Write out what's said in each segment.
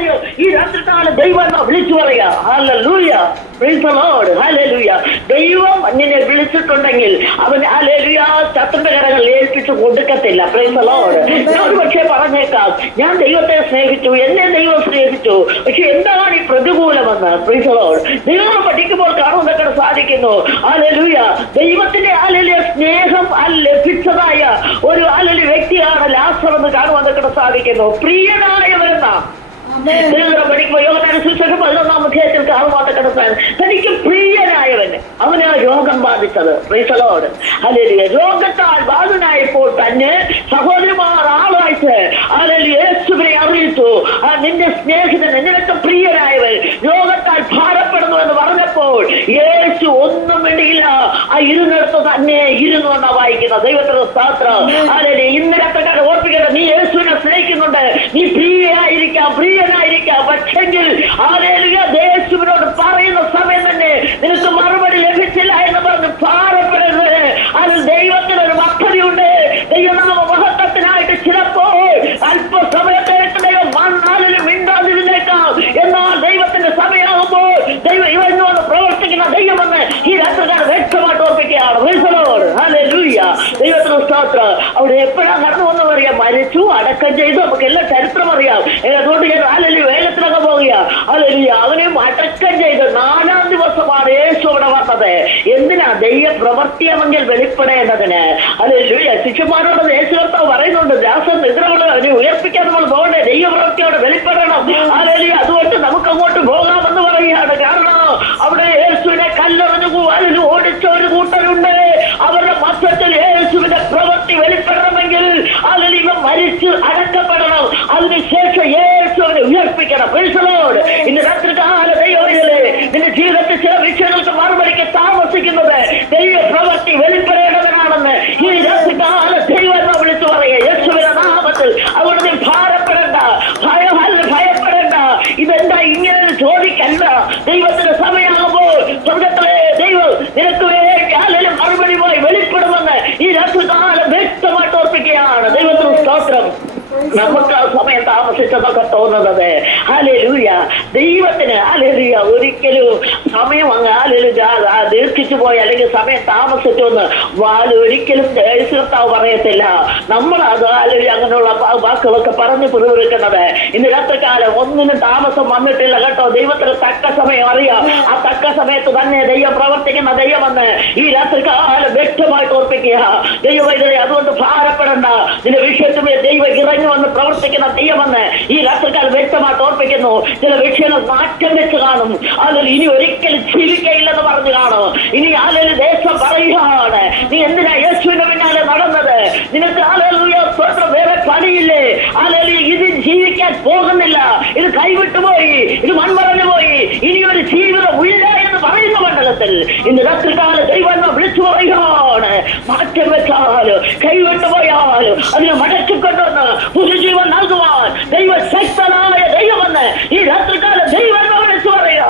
കാര്യം ഈ രാത്രികാലം ദൈവം വിളിച്ചു പറയാ. Hallelujah, price the Lord, hallelujah. ദൈവം നിന്നെ വിളിച്ചിട്ടുണ്ടെങ്കിൽ അവൻ ഹല്ലേലൂയ ശത്രുവിന്റെ കരങ്ങൾ ഏൽപ്പിച്ചു കൊടുക്കത്തില്ല. Price the Lord. ഞാൻ ഒരു പക്ഷേ പറഞ്ഞേക്കാം, ഞാൻ ദൈവത്തെ സ്നേഹിച്ചു, എന്നെ ദൈവം സ്നേഹിച്ചു, പക്ഷെ എന്താണ് ഈ പ്രതികൂലമെന്ന്? Price the Lord. ദൈവം പഠിക്കുമ്പോൾ കാണുന്നതൊക്കെ സാധിക്കുന്നു. ഹല്ലേലൂയ. ദൈവത്തിന്റെ ഹല്ലേലൂയ സ്നേഹം ലഭിച്ചതായ ഒരു ഹല്ലേലൂയ വ്യക്തിയാണ് ലാസർ എന്ന് കാണുവാനൊക്കെ സാധിക്കുന്നു. പ്രിയനായവരെന്ന തനിക്ക് പ്രിയനായവൻ അവന് രോഗം ബാധിച്ചത്. Praise the Lord, hallelujah. രോഗത്താൽ ബാധിതനായപ്പോൾ തന്നെ സഹോദരിമാർ ആളായിട്ട് ഹല്ലേലൂയ യേശുവിനെ അറിയിച്ചു. നിന്റെ സ്നേഹിതൻ, നിനക്ക് പ്രിയനായവൻ രോഗത്താൽ ഭാരപ്പെടുന്നു എന്ന് പറഞ്ഞപ്പോൾ യേശു ഒന്നും വേണ്ടിയില്ല, ആ ഇരുന്നിടത്ത് തന്നെ ഇരുന്നു എന്നാ വായിക്കുന്നത്. ദൈവത്തിന്റെ സ്തോത്രം, ഹല്ലേലൂയ. ഇന്നലത്തെ കാലം ഓർപ്പിക്കട്ടെ, നീ യേശുവിനെ സ്നേഹിക്കുന്നുണ്ട്, നീ പ്രിയനായിരിക്കാം, പക്ഷെങ്കിൽ യേശുവിനോട് പറയുന്ന സമയം തന്നെ നിനക്ക് മറുപടി ലഭിച്ചില്ല എന്ന് പറഞ്ഞ് ഭാരപ്പെടരുത്. അതിൽ ദൈവത്തിനൊരു പദ്ധതിയുണ്ട്. ദൈവനാമ മഹത്വത്തിനായിട്ട് ചിലപ്പോൾ അല്പസമയത്തേക്ക് ദൈവം വന്നാലും മിണ്ടാതിരുന്നേക്കാം. എന്നാൽ ദൈവത്തിന്റെ സമയമാകുമ്പോൾ ദൈവം ഇവനോട് പ്രവർത്തിക്കുന്ന ദൈവമെന്ന് ഈ രാത്രിക്കാർ വ്യക്തമായിട്ട് ഓർപ്പിക്കുകയാണ്. ഹല്ലേലൂയ, ദൈവത്തിന് സ്തോത്രം. അവിടെ എപ്പോഴാണ് കടന്നു വന്നത് അറിയാം? മരിച്ചു, അടക്കം ചെയ്തു, നമുക്ക് എല്ലാ ചരിത്രം അറിയാം. അതുകൊണ്ട് ഞാൻ ഹല്ലേലൂയ വേഗത്തിലൊക്കെ പോകുക. ഹല്ലേലൂയ. അവനെ അടക്കം ചെയ്ത് 4-ാം ദിവസമാണ് യേശു അവിടെ വന്നത്. എന്തിനാ? ദൈവ പ്രവർത്തിയാമെങ്കിൽ വെളിപ്പെടേണ്ടതിന്. ഹല്ലേലൂയ. ശിഷ്യന്മാരോട് യേശു കർത്താവ് പറയുന്നുണ്ട്, ദാസൻ നിദ്രകളെ അവനെ ഉയർപ്പിക്കാൻ നമ്മൾ പോകണ്ടേ, ദൈവപ്രവർത്തിയോടെ വെളിപ്പെടണം. ഹല്ലേലൂയ. അതുകൊണ്ട് നമുക്ക് അങ്ങോട്ട് പോകാമെന്ന് പറയുകയാണ്. കാരണം അവിടെ യേശുവിനെ കല്ലെറിഞ്ഞു ഓടിച്ച ഒരു കൂട്ടരുണ്ട്. അവരുടെ മധ്യത്തിൽ യേശുവിന്റെ പ്രവൃത്തി വെളിപ്പെടണമെങ്കിൽ അതിൽ ഇവ മരിച്ച് അടക്കപ്പെടണം. അതിനുശേഷം യേശുവിനെ ഉയർപ്പിക്കണം. Price the Lord. ഇന്ന് രാത്രികാല ദൈവമേ, നിന്റെ ജീവിതത്തിൽ ചില വിഷയങ്ങൾക്ക് മറുപടിക്ക് താമസിക്കുന്നത് ദൈവ പ്രവൃത്തി വെളിപ്പെടേണ്ടതിനാണെന്ന് ഈ രാത്രികാല ദൈവം വിളിച്ചു പറയുക യേശുവിന്റെ നാമത്തിൽ. അതുകൊണ്ട് നീ ഭാരപ്പെടേണ്ട, ഭയപ്പെടേണ്ട. ഇതെന്താ ഇങ്ങനെ ചോദിക്കല്ല. ദൈവത്തിന്റെ സമയമാകുമ്പോൾ സ്വർഗ്ഗത്തിലെ ദൈവം നിനക്ക് വേണ്ടി ആലും മറുപടി പോയി വെളിപ്പെടുമെന്ന് ഈ രാത്രികാലം വ്യക്തമായിട്ട് ഓർപ്പിക്കുകയാണ്. ദൈവത്തിന് സ്തോത്രം. നമുക്ക് ആ സമയം താമസിച്ചെന്നൊക്കെ തോന്നുന്നത് ഹല്ലേലൂയ. ദൈവത്തിന് ഹല്ലേലൂയ ഒരിക്കലും സമയം അങ്ങ് ഹല്ലേലൂയ ദീർഘിച്ചു പോയി അല്ലെങ്കിൽ സമയം താമസിച്ചു എന്ന് ഒരിക്കലും കർത്താവ് പറയത്തില്ല. നമ്മൾ അത് ഹല്ലേലൂയ അങ്ങനെയുള്ള വാക്കുകളൊക്കെ പറഞ്ഞു പിറുപിറുക്കുന്നത്. ഇന്ന് രാത്രികാലം ഒന്നിനും താമസം വന്നിട്ടില്ല കേട്ടോ. ദൈവത്തിന് തക്ക സമയം അറിയാം. ആ തക്ക സമയത്ത് തന്നെ ദൈവം പ്രവർത്തിക്കുന്ന ദൈവമെന്ന് ഈ രാത്രികാലം വ്യക്തമായിട്ട് ഓർപ്പിക്കുക. ദൈവം അതുകൊണ്ട് ഭാരപ്പെടണ്ട. നിന്റെ വിഷയത്തിന് ദൈവം ഇറങ്ങി വന്ന് പ്രവർത്തിക്കുന്ന ദൈവമെന്ന് ഈ രാത്രികാലം വ്യക്തമായിട്ട് ഓർപ്പിക്കുന്നു. ചില വിഷയങ്ങൾ മാറ്റം വെച്ച് കാണും. അതിൽ ഇനി ഒരിക്കലും ജീവിക്കയില്ലെന്ന് പറഞ്ഞു കാണും. ഇനി ആലൊരു ദേശം പറയുകയാണ്, നീ എന്തിനാ യേശുവിന്റെ പിന്നാലെ നടന്നത്? നിനക്ക് ഹല്ലേലൂയ സ്തോത്രം വേറെ പണിയില്ലേ? ഹല്ലേലൂയ ഇത് ജീവിക്കാൻ പോകുന്നില്ല, ഇത് കൈവിട്ടുപോയി, ഇത് മൺമറഞ്ഞു പോയി, ഇനിയൊരു ജീവിതം ഇല്ല എന്ന് പറയുന്ന മണ്ഡലത്തിൽ ഇന്ന് രാത്രികാല ദൈവം വിളിച്ചു പറയുകയാണ്. മാറ്റം വെച്ചാലും കൈവിട്ടു പോയാലും അതിനെ മടക്കിക്കൊണ്ടുവന്ന് പുതുജീവൻ നൽകുവാൻ ദൈവശക്തനായ ദൈവമെന്ന് ഈ രാത്രികാല ദൈവം വിളിച്ചു പറയുക.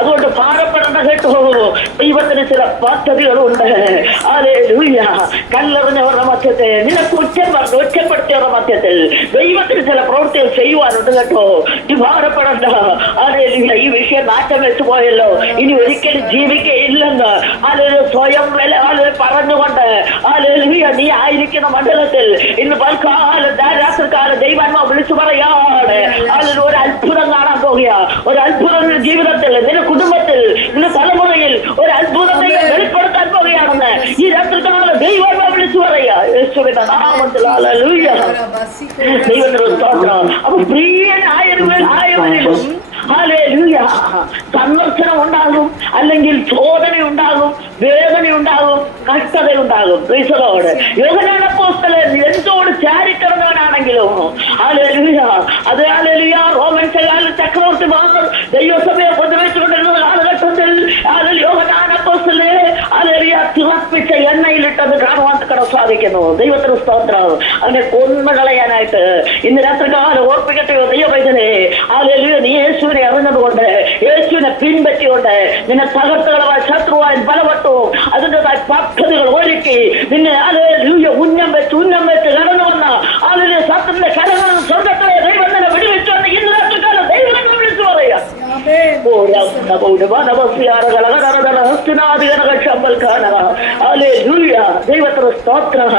അതുകൊണ്ട് ഭാരപ്പെടേണ്ട കേട്ടോ. ദൈവത്തിന് ചില പദ്ധതികളുണ്ട്. ഹല്ലേലൂയ. കല്ലെറിഞ്ഞവരുടെ മധ്യത്തിൽ, നിനക്ക് ഒറ്റപ്പെടുത്തിയവരുടെ മധ്യത്തിൽ ദൈവത്തിന് ചില പ്രവൃത്തികൾ ചെയ്യുവാനുണ്ട് കേട്ടോ. നീ ഭാരപ്പെടണ്ട. ഹല്ലേലൂയ. ഈ വിഷയം നാറ്റം വെച്ചു പോയല്ലോ, ഇനി ഒരിക്കലും ജീവിക്കയില്ലെന്ന് അതിൽ സ്വയം പറഞ്ഞുകൊണ്ട് ഹല്ലേലൂയ നീ ആയിരിക്കുന്ന മണ്ഡലത്തിൽ ഇന്ന് രാത്രികാലം ദൈവാത്മാ വിളിച്ചു പറയാണ്. അതിൽ ഒരു അത്ഭുതം കാണാൻ പോകുക. ഒരു അത്ഭുതം ജീവിതത്തിൽ, നിന്റെ കുടുംബത്തിൽ, നിന്റെ തലമുറയിൽ ഒരു അത്ഭുതത്തെ വെളിപ്പെടുത്താൻ പോകുകയാണെന്ന് ഈ രാത്രികാലം ദൈവാത്മാ വിളിച്ചു പറയുക യേശുവിന്റെ നാമത്തിൽ. ഹല്ലേലൂയ. ദൈവത്തിന്റെ സ്തോത്രം. അപ്പൊ പ്രിയനായവരിലും ഹല്ലേലൂയ സന്ദർശനം ഉണ്ടാകും, അല്ലെങ്കിൽ ചോദന ഉണ്ടാകും, വേദന ഉണ്ടാകും, കഷ്ടതയുണ്ടാകും. Praise the Lord. യോഹന്നാൻ അപ്പോസ്തലൻ എന്തോട് ചാരിക്കിടന്നവനാണെങ്കിലും ഹല്ലേലൂയ അത് ഹല്ലേലൂയ റോമൻ ചക്രവർത്തി ദൈവസഭയെ ഉപദ്രവിച്ചുകൊണ്ടിരുന്ന കാലഘട്ടത്തിൽ യോഹന്നാൻ അപ്പോസ്തലനെ ഹല്ലേലൂയ തിളപ്പിച്ച എണ്ണയിലിട്ടത് കാണുവാൻ സാധിക്കുന്നു. ദൈവത്തിന് സ്തോത്രം. അവനെ കൊന്നുകളയാനായിട്ട് ഇന്ന് രാത്രികാലം ഓർപ്പിക്കട്ടെയോ ദൈവവൈദ്യനെ. ഹല്ലേലൂയ നീ യേശുവിനെ അറിഞ്ഞതുകൊണ്ട്, യേശുവിനെ പിൻപറ്റിക്കൊണ്ട് നിന്നെ തകർത്തുകളവാൻ ശത്രുവാൻ ബലപ്പെട്ടു അതിൻ്റെതായ പദ്ധതികൾ ഒരുക്കി നിന്നെ ഹല്ലേലൂയ ഉന്നം വെച്ച് ദൈവത്തിന് സ്തോത്രം.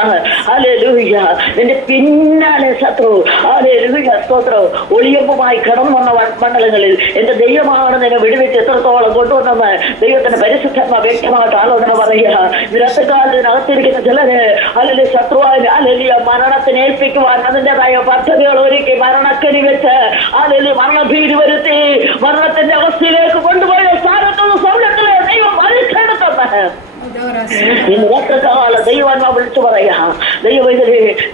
ഹല്ലേലൂയ. നിന്റെ പിന്നാലെ ശത്രു ഹല്ലേലൂയ സ്തോത്രം ഒളിയമ്പുമായി കടന്നു വന്ന മണ്ഡലങ്ങളിൽ എന്റെ ദൈവമാണ് നിന്നെ വിടുവിച്ച് എത്രത്തോളം കൊണ്ടുവന്നെന്ന് ദൈവത്തിന്റെ പരിശുദ്ധമ വ്യക്തമായിട്ട് ആലോചന പറയുക. ഇതിനകത്തിരിക്കുന്ന ചിലര് അല്ലെങ്കിൽ ശത്രുവായി അല്ലെങ്കിൽ മരണത്തിന് ഏൽപ്പിക്കുവാൻ അതിൻ്റെതായ പദ്ധതികൾ ഒരുക്കി മരണക്കരി വെച്ച് അല്ലെങ്കിൽ മരണഭീതി വരുത്തി മരണത്തിന്റെ അവസ്ഥയിലേക്ക് കൊണ്ടുപോയ സ്ഥാനത്തുള്ള സൗകര്യത്തിലെ ദൈവം വലിച്ചെടുത്തത് ഇന്നത്തെ ദൈവം വിളിച്ചു പറയാ.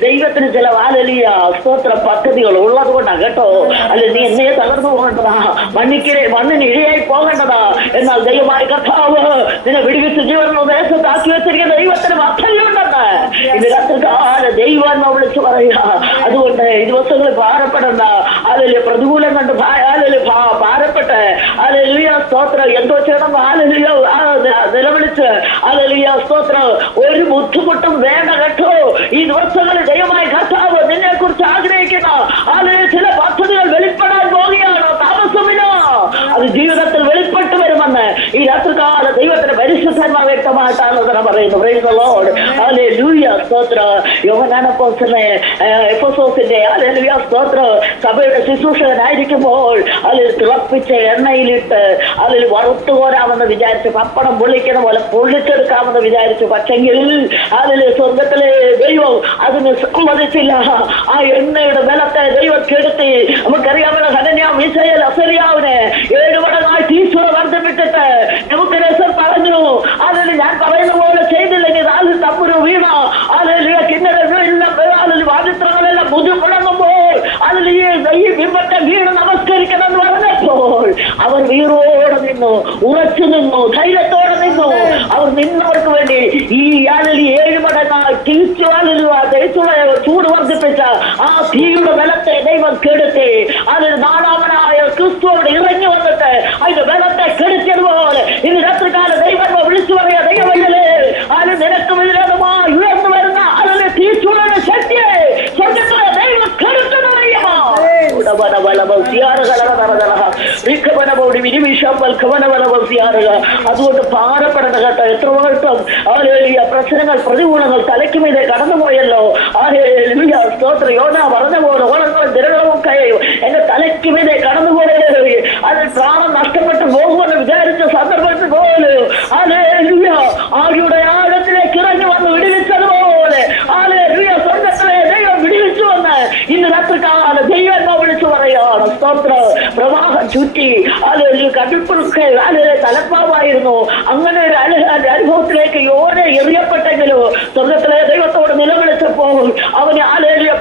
ദൈവത്തിന് ചില വാലലിയ സ്തോത്ര പദ്ധതികൾ ഉള്ളത് കൊണ്ടാണ് കേട്ടോ. അല്ലെ നീ എന്നെ തകർന്നു പോകേണ്ടതാ, മണ്ണിന് ഇഴയായി പോകേണ്ടതാ. എന്നാൽ ദൈവമായ കർത്താവ് നിന്നെ വിടുവിച്ച് ജീവനുള്ള ദേശത്താക്കി വെച്ചിരിക്കുന്ന ദൈവത്തിന് പദ്ധതിയുണ്ടെന്ന് ഇന്നത്തെ കാല ദൈവം വിളിച്ചു പറയാ. അതുകൊണ്ട് ഈ ദിവസങ്ങളിൽ ഭാരപ്പെടേണ്ട. അതില് പ്രതികൂലം കണ്ട് ഭാരപ്പെട്ട് അല്ലെ സ്തോത്രം എന്തോ ചെയ്യണം നിലവിളിച്ച് അല്ലെ സ്തോത്രം ഒരു ബുദ്ധിമുട്ടും വേണ്ട കേട്ടോ. ഈ ദിവസങ്ങളിൽ ദൈവമായ കർത്താവ് നിന്നെ കുറിച്ച് ആഗ്രഹിക്കുന്ന ചില പദ്ധതികൾ വെളിപ്പെടാൻ പോവുകയാണ്. താമസമില്ല, അത് ജീവിതത്തിൽ വെളിപ്പെട്ട് വരുമെന്ന് ഈ രാത്രികാല ദൈവത്തിന്റെ പരിശുദ്ധന്മാർ വ്യക്തമായിട്ടാണ് പറയുന്നത്. Price the Lord. ഹല്ലേലൂയ സ്തോത്രം. യോഹന്നാൻ അപ്പോസ്തലനെ എഫെസോസിന്റെ ഹല്ലേലൂയ സ്തോത്രം സഭയുടെ ശുശ്രൂഷകനായിരിക്കുമ്പോൾ അതിൽ തിളപ്പിച്ച എണ്ണയിലിട്ട് അതിൽ വറുത്തു കോരാമെന്ന് വിചാരിച്ചു, പപ്പടം പൊള്ളിക്കുന്ന പോലെ പൊള്ളിച്ചെടുക്കാമെന്ന് വിചാരിച്ചു. പക്ഷെങ്കിൽ അതിൽ സ്വർഗത്തിലെ ദൈവം അതിന് സമ്മതിച്ചില്ല. ആ എണ്ണയുടെ ബലത്തെ ദൈവം കെടുത്തി. നമുക്കറിയാമല്ലോ ഹനന്യാ മിശായേൽ അസര്യാവിനെ 7 മടങ്ങായി തീച്ചുള വർദ്ധിപ്പിച്ചിട്ട് നെബൂഖദ്നേസർ പറഞ്ഞു, അതിൽ ഞാൻ പറയുന്ന പോലെ ചെയ്തില്ലെങ്കിൽ അതിൽ തമ്പുരു വീണ അതിൽ കിന്നര വാദിത്രങ്ങളെല്ലാം മുതുമുടങ്ങുമ്പോൾ അതിൽ ഈ ബിംബത്തെ വീണ് നമസ്കരിക്കണം എന്ന് പറഞ്ഞപ്പോൾ അവർ വീറോടെ നിന്നു, ഉറച്ചു നിന്നു, ധൈര്യത്തോടെ നിന്നു. അവർ നിന്നവർക്ക് വേണ്ടി ഈ 7 മടങ്ങായി ചൂട് വർദ്ധിപ്പിച്ച ആ തീയുടെ ബലത്തെ ദൈവം കെടുത്തി. അതിൽ നാലാമനായ ക്രിസ്തുവോട് ഇറങ്ങി വന്നിട്ട് അതിന്റെ ബലത്തെ കെടുത്തിയതുപോലെ ഇന്ന് രാത്രികാല ദൈവം വിളിച്ചു പറയാ. ദൈവമല്ലേ അത് നിനക്ക് വിരോധമായി ഉയർന്നു വരുന്ന അതിലെ തീച്ചൂടിന്റെ ശക്തിയെ സ്വർഗ്ഗത്തിലെ ദൈവം കെടുത്തുന്ന അതുകൊണ്ട് ഭാരപ്പെടേണ്ട കേട്ടോ. എത്ര വർഷം പ്രശ്നങ്ങൾ പ്രതികൂലങ്ങൾ തലയ്ക്ക് മീതെ കടന്നുപോയല്ലോ. സ്തോത്ര യോന പറഞ്ഞ പോലെ ഓളങ്ങളും ദിനങ്ങളുമൊക്കെ എന്റെ തലയ്ക്ക് മീതെ കടന്നുപോയ അതിൽ പ്രാണം നഷ്ടപ്പെട്ടു പോകുമെന്ന് വിചാരിച്ച സന്ദർഭത്തിൽ പോലും ആരുടെ ആഴത്തിലേക്ക് ഇറങ്ങി വന്ന് വിടുവിച്ചതുപോലെ സ്വർഗത്തിലെ ദൈവം വിടുവിച്ചു വന്ന് ഇന്ന് രാത്രികാല ദൈവം വിളിച്ചു പറയാണ്. സ്തോത്ര പ്രവാഹം ചുറ്റി കടുപ്പൊക്കെ തലപ്പാവായിരുന്നു. അങ്ങനെ ഒരു അനുഭവത്തിലേക്ക് യോനെ എറിയപ്പെട്ടെങ്കിലും സ്വർഗത്തിലെ ദൈവത്തോട് നിലവിളിച്ചപ്പോൾ അവന്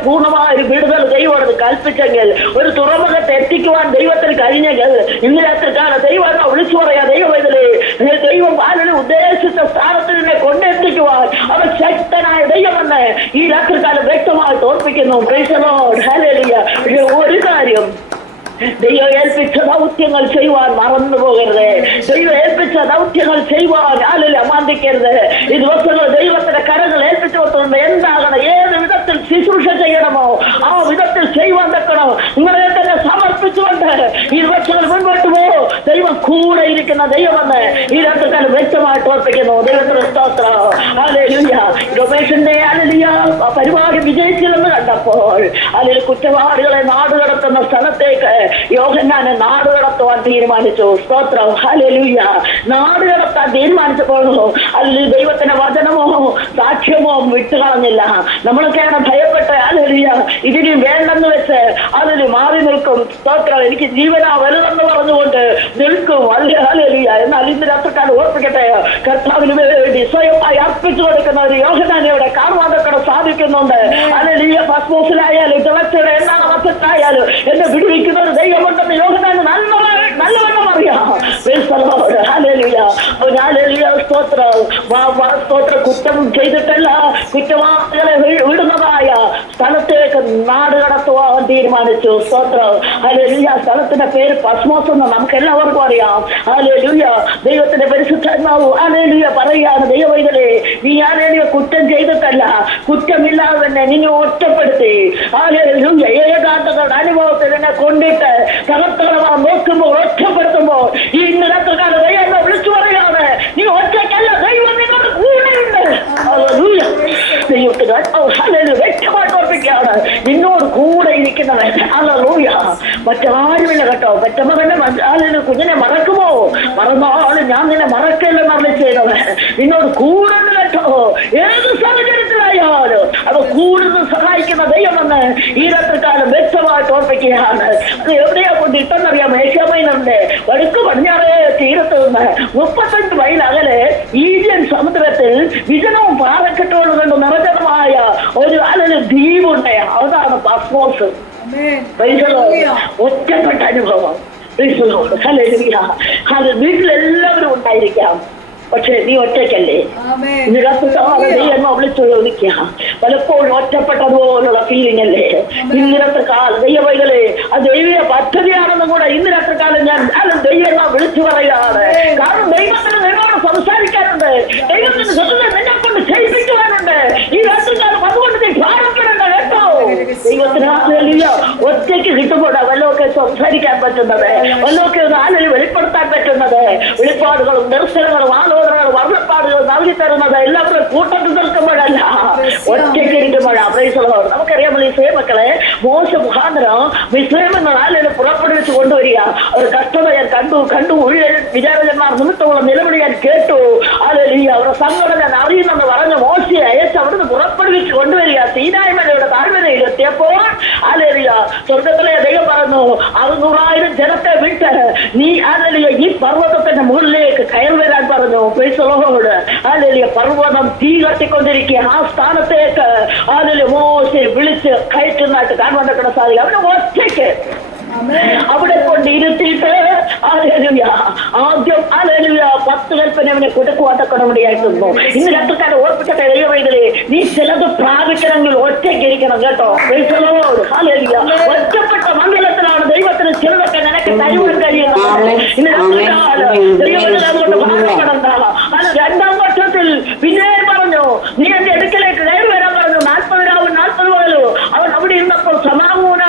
പൂർണ്ണമായ ഒരു വിടുതൽ ദൈവം കൽപ്പിച്ചെങ്കിൽ ഒരു തുറമുഖത്തെ എത്തിക്കുവാൻ ദൈവത്തിന് കഴിഞ്ഞെങ്കിൽ ഇന്ന് രാത്രികാല ദൈവം വിളിച്ചു പറയാ. ദൈവം ഉദ്ദേശിച്ച സ്ഥാനത്ത് നിന്നെ കൊണ്ടെത്തിക്കുവാൻ അവൻ ശക്തനായ ദൈവമെന്ന് ഈ രാത്രികാലം വ്യക്തമായിട്ട് ഓർപ്പിക്കുന്നു. Praise the Lord. ഹല്ലേലൂയ. ഒരു കാര്യം ദൈവം ഏൽപ്പിച്ച ദൗത്യങ്ങൾ ചെയ്യുവാൻ മറന്നു പോകരുത്. ദൈവം ഏൽപ്പിച്ച ദൗത്യങ്ങൾ ചെയ്യുവാൻ അമാന്തിക്കരുത്. ഈ ദിവസങ്ങൾ ദൈവത്തിന്റെ കരങ്ങൾ ഏൽപ്പിച്ചു കൊടുത്തുകൊണ്ട് എന്താകണം, ഏത് വിധത്തിൽ ശുശ്രൂഷ ചെയ്യണമോ ആ വിധത്തിൽ ചെയ്യുവാൻ തക്കണം. നിങ്ങളെ തന്നെ സമർപ്പിച്ചുകൊണ്ട് ഈ ദിവസങ്ങൾ മുൻപോട്ട് പോകും. ദൈവം കൂടെ ഇരിക്കുന്ന ദൈവമെന്ന് ഈ രാത്രിക്കാലം വ്യക്തമായിട്ട് ഓർപ്പിക്കുന്നു. ദൈവത്തിന്റെ സ്തോത്രം. ഹല്ലേലൂയ. രമേശന്റെ പരിപാടി വിജയിച്ചില്ലെന്ന് കണ്ടപ്പോൾ അതിൽ കുറ്റവാളികളെ നാടുകടത്തുന്ന സ്ഥലത്തേക്ക് യോഹന്നാനെ നാടുകടത്തുവാൻ തീരുമാനിച്ചു. സ്തോത്രം. ഹല്ലേലൂയ. നാടുകടത്താൻ തീരുമാനിച്ചപ്പോൾ അതിൽ ദൈവത്തിന്റെ വചനമോ സാക്ഷ്യമോ വിട്ടുകളഞ്ഞില്ല. നമ്മളൊക്കെയാണ് ഭയപ്പെട്ട് ഹല്ലേലൂയ ഇതിന് വേണ്ടെന്ന് വെച്ച് അതിൽ മാറി നിൽക്കും. സ്തോത്രം. എനിക്ക് ജീവനാ വലുതെന്ന് പറഞ്ഞുകൊണ്ട് നിൽക്കും. ഹല്ലേലൂയ. എന്നാൽ ഇന്ന് രാത്രിക്കാലം ഓർപ്പിക്കട്ടെ, കർത്താവിന് വേണ്ടി സ്വയമായി അർപ്പിച്ചു കൊടുക്കുന്ന ഒരു യോഹന്നാനെ ഇവിടെ കാണുവാനൊക്കെ സാധിക്കുന്നുണ്ട്. ഹല്ലേലൂയ. പസ്മോസിലായാലും തിളച്ചയുടെ എന്താണ് മറ്റത്തായാലും എന്നെ വിടുവിക്കുന്ന ഒരു ദൈവമുണ്ടെന്ന് യോഹന്നാന് നല്ലവണ്ണം അറിയാം. സ്തോത്രം. കുറ്റം ചെയ്തിട്ടല്ല, കുറ്റവാളികളെ വിടുന്നതായ സ്ഥലത്തേക്ക് നാട് കടത്തുവാൻ തീരുമാനിച്ചു. സ്തോത്രം. ഹല്ലേലൂയ. സ്ഥലത്തിന്റെ പേര് പസ്മോസ് എന്ന് നമുക്ക് എല്ലാവർക്കും അറിയാം. ഹല്ലേലൂയ. ദൈവത്തിന്റെ പരിശുദ്ധാത്മാവ് ഹല്ലേലൂയ പറയുകയാണ്, ദൈവമൈതലേ നീ കുറ്റം ചെയ്തിട്ടല്ല, കുറ്റമില്ലാതെ തന്നെ നിന്നെ ഒറ്റപ്പെടുത്തി ഹല്ലേലൂയ ഏകാന്തതയുടെ അനുഭവത്തിൽ എന്നെ കൊണ്ടിട്ട് തകർത്തകളവാൻ നോക്കുമ്പോൾ ഒറ്റപ്പെടുത്തുമ്പോൾ ഈ ഇന്ന് രാത്രി ദൈവത്തിന് വ്യക്തമായിട്ട് ഓർപ്പിക്കുകയാണ്, നിന്നോട് കൂടെ ഇരിക്കുന്നവൻ. ഹല്ലേലൂയ. മറ്റാരുമില്ല കേട്ടോ. പെറ്റമ്മ തന്നെ കുഞ്ഞിനെ മറക്കുമോ? മറന്നാലും ഞാൻ നിന്നെ മറക്കില്ലെന്ന് അരുളി ചെയ്തവൻ. നിന്നോട് കൂടെ കേട്ടോ. ഏത് സാഹചര്യത്തിലായാലും അത് കൂടുതൽ സഹായിക്കുന്ന ദൈവമെന്ന് ഈ രാത്രികാലം വ്യക്തമായിട്ട് ഓർപ്പിക്കുകയാണ്. അത് എവിടെയാ കൊണ്ട് ഇട്ടെന്നറിയാം? ഏഷ്യാമൈനറിന്റെ വടക്ക് പടിഞ്ഞാറേ തീരത്ത് നിന്ന് 35 മൈൽ അകലെ ഇന്ത്യൻ സമുദ്രത്തിൽ വിജനവും പാറക്കെട്ടുകളും കൊണ്ട് നിറഞ്ഞതുമായ ഒരു ദ്വീപുണ്ട്. അതാണ് പസ്മോസ്. ഒറ്റപ്പെട്ട അനുഭവം. വീട്ടിലെല്ലാവരും ഉണ്ടായിരിക്കാം, പക്ഷെ നീ ഒറ്റയ്ക്കല്ലേ. വിളിച്ചു ചോദിക്കുക. പലപ്പോഴും ഒറ്റപ്പെട്ടതുപോലുള്ള ഫീലിംഗ് അല്ലേ ഇന്നത്തെ കാലം? ദൈവവൈകളെ അത് ദൈവീയ പദ്ധതിയാണെന്നും കൂടെ ഇന്ന് രാത്രികാലം ഞാൻ ദൈവം വിളിച്ചു പറയുകയാണ്. കാരണം ദൈവത്തിന് നിന്നോട് സംസാരിക്കാനുണ്ട്, ദൈവത്തിന് നിന്നെ കൊണ്ട് ചെയ്യിപ്പിക്കുവാനുണ്ട് ഈ രാത്രികാലം. അതുകൊണ്ട് നീ ഭാരപ്പെടേണ്ട കേട്ടോ. ദൈവത്തിന് ഒറ്റയ്ക്ക് കിട്ടുമ്പോഴാണ് വല്ലതൊക്കെ സംസാരിക്കാൻ പറ്റുന്നത്, വല്ലതൊക്കെ ആലൊരു വെളിപ്പെടുത്താൻ പറ്റുന്നത്. വെളിപ്പാടുകളും ദർശനങ്ങളും ആലോചനകളും വർണ്ണപ്പാടുകളും നൽകി തരുന്നത് എല്ലാവരും കൂട്ടത്തിൽ നിൽക്കുമ്പോഴല്ല, ഒറ്റയ്ക്ക് ഇരിക്കുമ്പോഴാണ്. നമുക്കറിയാം ഇസ്രായേൽ മക്കളെ മോശ മുഖാന്തരം ഇസ്രായേൽ എന്ന ആലൊരു പുറപ്പെടുവിച്ച് കൊണ്ടുവരിക. ഒരു കഷ്ടത ഞാൻ കണ്ടു വിചാരകന്മാർ നിമിത്തമുള്ള നിലവിളി ഞാൻ കേട്ടു. അല്ലെങ്കിൽ അവരുടെ സങ്കടം ഞാൻ അറിയുന്നെന്ന് പറഞ്ഞ് മോശയെ അയച്ച് അവിടുന്ന് പുറപ്പെടുവിച്ച് കൊണ്ടുവരിക. സീനായി മലയുടെ താഴ്വരയിൽ എത്തിയപ്പോൾ അലരിയ സ്വർഗത്തിലെ ദൈവം പറഞ്ഞു, 600,000 ജനത്തെ വിട്ട് നീ അലരിയ ഈ പർവ്വതത്തിന്റെ മുകളിലേക്ക് കയറി വരാൻ പറഞ്ഞു. പെയ്സലോട് അലരിയ പർവ്വതം തീ കത്തിക്കൊണ്ടിരിക്കുക. ആ സ്ഥാനത്തേക്ക് അലരിയ മോശെ വിളിച്ച് കയറ്റുന്നതായിട്ട് കാണുവാൻ സാധിക്കും. അവന് ഒറ്റയ്ക്ക് അവിടെ കൊണ്ട് ഇരുത്തിയിട്ട് ആദ്യം 10 കൽപ്പന അവനെ കൊടുക്കുവാട്ടക്കണമുടിയായിരുന്നു. ഇന്ന് രണ്ടക്കാരെ ഓർപ്പിക്കട്ടെ ദൈവവൈദ്യരെ, നീ ചിലത് പ്രാപിക്കണമെങ്കിൽ ഒറ്റയ്ക്ക് ഇരിക്കണം കേട്ടോ. ഒറ്റപ്പെട്ട മണ്ഡലത്തിലാണ് ദൈവത്തിന് ചിലതൊക്കെ നിനക്ക് തരുവാൻ കഴിയുന്നത്. ഇന്ന് അതുകൊണ്ട് ഭാരപ്പെടണ്ടാവാം. അത് 2ാം വർഷത്തിൽ പിന്നെ പറഞ്ഞു, നീ എന്റെ അടുക്കലേക്ക് കയറി വരാൻ പറഞ്ഞു. 40 രാവും 40 പകലും അവൻ അവിടെ ഇരുന്നപ്പോൾ സമാഗമന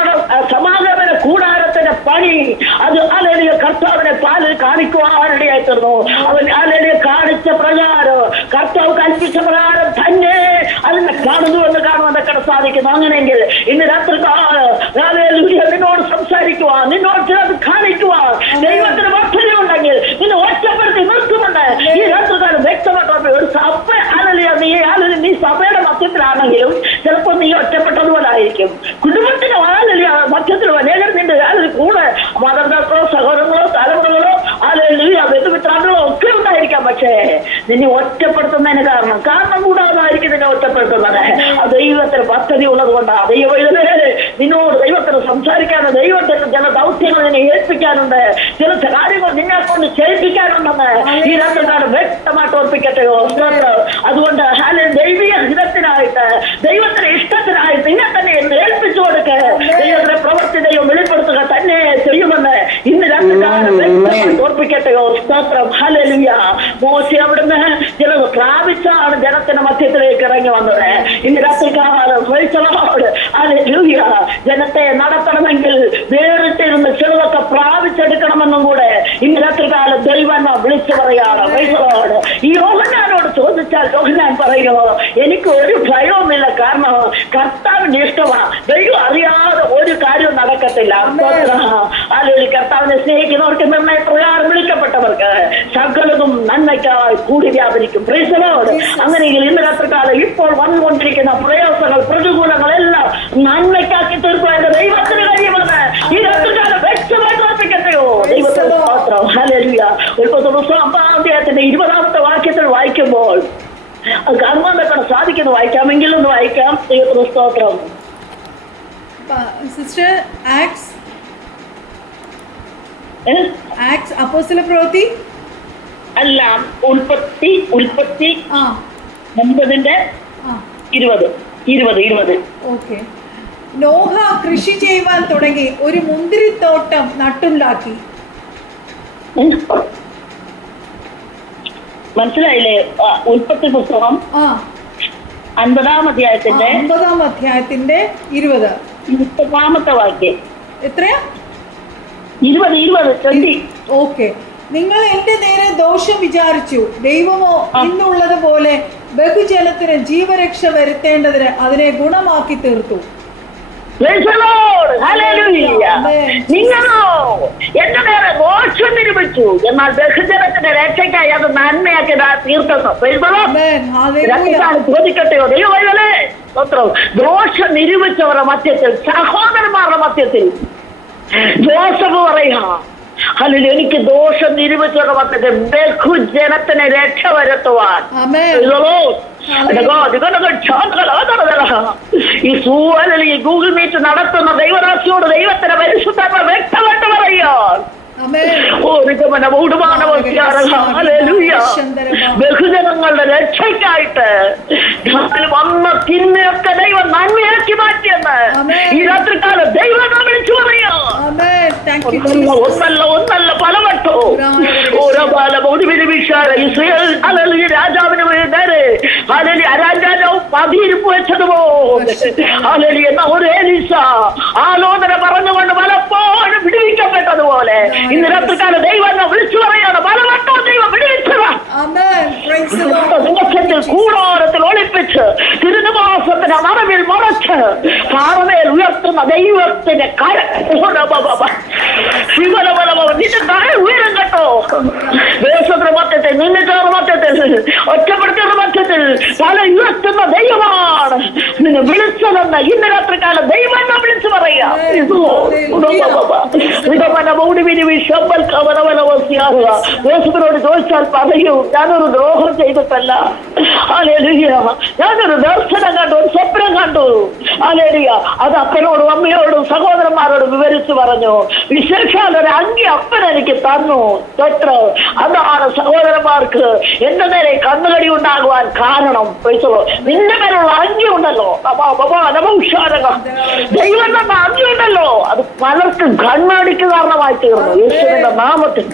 കൂടാരത്തിന്റെ പണി അത് അലലിയ കർത്താവിനെ പാലിൽ കാണിക്കുവാനിടയായി തീർന്നു. അവൻ അലലിയ കാണിച്ച പ്രകാരം, കർത്താവ് കൽപ്പിച്ച പ്രകാരം തന്നെ അതിനെ കാണുന്നുവെന്ന് കാണുവാനൊക്കെ സാധിക്കുന്നു. അങ്ങനെയെങ്കിൽ ഇന്ന് രാത്രികാലം നിന്നോട് സംസാരിക്കുക, നിന്നോട് ചിലത് കാണിക്കുക. ദൈവത്തിന് പദ്ധതി ഉണ്ടെങ്കിൽ നിന്നെ ഒറ്റപ്പെടുത്തി നിർത്തുന്നുണ്ട്. ഈ രാത്രികാലം വ്യക്തമായിട്ട് ഒരു സഭ നീ സഭയുടെ മധ്യത്തിലാണെങ്കിലും ചിലപ്പോൾ നീ ഒറ്റപ്പെട്ടതുപോലെ ആയിരിക്കും. കുടുംബത്തിന് മധ്യത്തിൽ അനേകം നിന്റെ കൂടെ മാതാപിതാക്കളോ സഹോദരങ്ങളോ തലമുറകളോ ബന്ധുമിത്രാക്കളോ ഒക്കെ ഉണ്ടായിരിക്കാം. പക്ഷേ നിന്നെ ഒറ്റപ്പെടുത്തുന്നതിന് കാരണം കൂടാതായിരിക്കും നിന്നെ ഒറ്റപ്പെടുത്തുന്നത്. ആ ദൈവത്തിന് പദ്ധതി ഉള്ളത് കൊണ്ടാണ്. നിന്നോട് ദൈവത്തിന് സംസാരിക്കാനുണ്ട്, ദൈവത്തിന് ചില ദൗത്യങ്ങൾ നിന്നെ ഏൽപ്പിക്കാനുണ്ട്, ചില കാര്യങ്ങൾ നിന്നെ കൊണ്ട് ചെയ്യിപ്പിക്കാനുണ്ടെന്ന് ഈ രാത്രികാലം വ്യക്തമായിട്ട് ഓർപ്പിക്കട്ടെയോ. അതുകൊണ്ട് ദൈവീയ ഹിതത്തിനായിട്ട് ദൈവത്തിന് ഇഷ്ടത്തിനായിട്ട് നിന്നെ തന്നെ ഏൽപ്പിച്ചു കൊടുക്കുക. ദൈവത്തിന്റെ പ്രവൃത്തി ദൈവം വെളിപ്പെടുത്തുക തന്നെ ചെയ്യുമെന്ന് ഇന്ന് രാത്രികാലം വ്യക്തമായിട്ട് ഓർപ്പിക്കട്ടെയോ. സ്തോത്രം. ഹല്ലേലൂയ. മോശെ അവിടുന്ന് ചിലത് പ്രാപിച്ചാണ് ജനത്തിന്റെ മധ്യത്തിലേക്ക് ഇറങ്ങി വന്നത്. ഇന്ന് രാത്രികാലം ഹല്ലേലൂയ ജനത്തെ നടത്തണമെങ്കിൽ വേറിട്ടിരുന്ന് ചിലതൊക്കെ പ്രാപിച്ചെടുക്കണമെന്നും കൂടെ ഇന്ന് രാത്രികാലം ദൈവം വിളിച്ചു പറയാണ്. ഈ യോഹന്നാനോട് ചോദിച്ചാൽ യോഹന്നാൻ പറയുമോ, എനിക്ക് ഒരു ഭയവുമില്ല, കാരണം കർത്താവിന്റെ ഇഷ്ടമാണ്. ദൈവം അറിയാതെ ഒരു കാര്യവും നടക്കത്തില്ല. അല്ലെങ്കിൽ കർത്താവിനെ സ്നേഹിക്കുന്നവർക്ക് നിർണയപ്രകാരം വിളിക്കപ്പെട്ടവർക്ക് സകലതും നന്മയ്ക്കായി കൂടി വ്യാപരിക്കും. അങ്ങനെയെങ്കിൽ ഇന്ന് രാത്രികാലം ഇപ്പോൾ വന്നുകൊണ്ടിരിക്കുന്ന പ്രയാസങ്ങൾ പ്രതികൂലങ്ങളെല്ലാം നന്മയ്ക്കാക്കി തീർക്കുക എന്റെ ദൈവത്തിന് കഴിയുമെന്ന് ഈ രാത്രികാലം വ്യക്തമായിട്ട് ഓർപ്പിക്കട്ടെയോ. ദൈവത്തിന്റെ സ്തോത്രം. ഹല്ലേലൂയ. 5-ാമത്തെ 20-ാമത്തെ വാക്യത്തിൽ വായിക്കുമ്പോൾ അത് കാണുവാൻ പറ്റണം സാധിക്കുന്നു. വായിക്കാമെങ്കിൽ ഒന്ന് വായിക്കാം. ദൈവത്തിന്റെ സ്തോത്രം. സിസ്റ്റർ ആക്ട്സ് അപ്പോസ്തല പ്രവൃത്തി അല്ല, ഉൽപ്പത്തി 9:20. ഓക്കെ. നോഹ കൃഷി ചെയ്യുവാൻ തുടങ്ങി, ഒരു മുന്തിരിത്തോട്ടം നട്ടുണ്ടാക്കി. മനസ്സിലായില്ലേ? ഉൽപ്പത്തി പുസ്തകം 50-ാം അധ്യായത്തിന്റെ 20-ാമത്തെ വാക്യം. എത്രയാ? 20. ഓക്കെ. നിങ്ങൾ എന്റെ നേരെ ദോഷം വിചാരിച്ചു, ദൈവമോ ഇന്നുള്ളത് പോലെ ബഹുജനത്തിന് ജീവരക്ഷ വരുത്തേണ്ടതിന് അതിനെ ഗുണമാക്കി തീർത്തു. Praise the Lord. Hallelujah. നിങ്ങളോ എന്റെ നേരെ ദോഷം നിരൂപിച്ചു, എന്നാൽ ബഹുജനത്തിന്റെ രക്ഷയ്ക്കായി അത് നന്മയാക്കി തീർത്തോ. ചോദിക്കട്ടെയോ ദൈവമേ, ദോഷം നിരൂപിച്ചവരുടെ മധ്യത്തിൽ, സഹോദരന്മാരുടെ മധ്യത്തിൽ ജോസഫ് പറയാ, അല്ലെങ്കിൽ എനിക്ക് ദോഷം നിരൂപിച്ചവരുടെ മധ്യത്തിൽ ബഹുജനത്തിന് രക്ഷ വരുത്തുവാൻ ഈ ഗൂഗിൾ മീറ്റ് നടത്തുന്ന ദൈവരാശിയോട് ദൈവത്തിന് പരിശുദ്ധ വ്യക്തമായിട്ട് പറയുക. ബഹുജനങ്ങളുടെ രക്ഷയ്ക്കായിട്ട് വന്ന തിന്മയൊക്കെ ദൈവം നന്മയാക്കി മാറ്റിയെന്ന് ഈ രാത്രികാലം ദൈവം വിളിച്ചു പറയാ. ഒന്നല്ല പലവട്ടോ ഓരോ കാലം ഒടുവിന് വിഷാര ഇസ്രായേൽ രാജാവിന് നേരെ അരാജാവും പതിയിരിപ്പ് വെച്ചതുപോലെ എന്ന ഒരു എലീശ ആലോചന പറഞ്ഞുകൊണ്ട് പലപ്പോഴും വിടുവിക്കപ്പെട്ടതുപോലെ ഇന്ന് രാത്രികാലം ദൈവം വിളിച്ചു പറയാണ്, പലവട്ടോ ദൈവം വിടുവിച്ചതാ. കൂടാരത്തിൽ ഒളിപ്പിച്ച് തിരുനിവാസത്തിന്റെ മറവിൽ മറച്ച് പാറമേൽ ഉയർത്തുന്ന ദൈവത്തിന്റെ നിന്റെ താഴെ ഉയരം കേട്ടോ. ദേശത്തിന്റെ മധ്യത്തിൽ, നിന്നിട്ടാറ് മധ്യത്തിൽ, ഒറ്റപ്പെടുത്തിയുടെ മധ്യത്തിൽ തല ഉയർത്തുന്ന ദൈവമാണ് നിന്നെ വിളിച്ചതെന്ന് ഇന്ന് രാത്രികാലം ദൈവം വിളിച്ചു പറയാ. യേശുവിനോട് ചോദിച്ചാൽ പറയൂ, ഞാനൊരു ദ്രോഹം ചെയ്തിട്ടല്ല, ഞാനൊരു ദർശനം കണ്ടു, ഒരു സ്വപ്നം കണ്ടു. അത് അപ്പനോടും അമ്മയോടും സഹോദരന്മാരോടും വിവരിച്ചു പറഞ്ഞു. വിശേഷാൽ ഒരു അങ്കി അപ്പൻ എനിക്ക് തന്നു. അതാണ് സഹോദരന്മാർക്ക് എന്റെ നേരെ കണ്ണുകടി ഉണ്ടാകുവാൻ കാരണം. നിന്റെ മേലുള്ള അങ്കി ഉണ്ടല്ലോ, ദൈവം തന്ന അങ്കി ഉണ്ടല്ലോ, അത് പലർക്കും കണ്ണടിക്ക് കാരണമായി തീർന്നു. യേശുവിന്റെ നാമത്തിൽ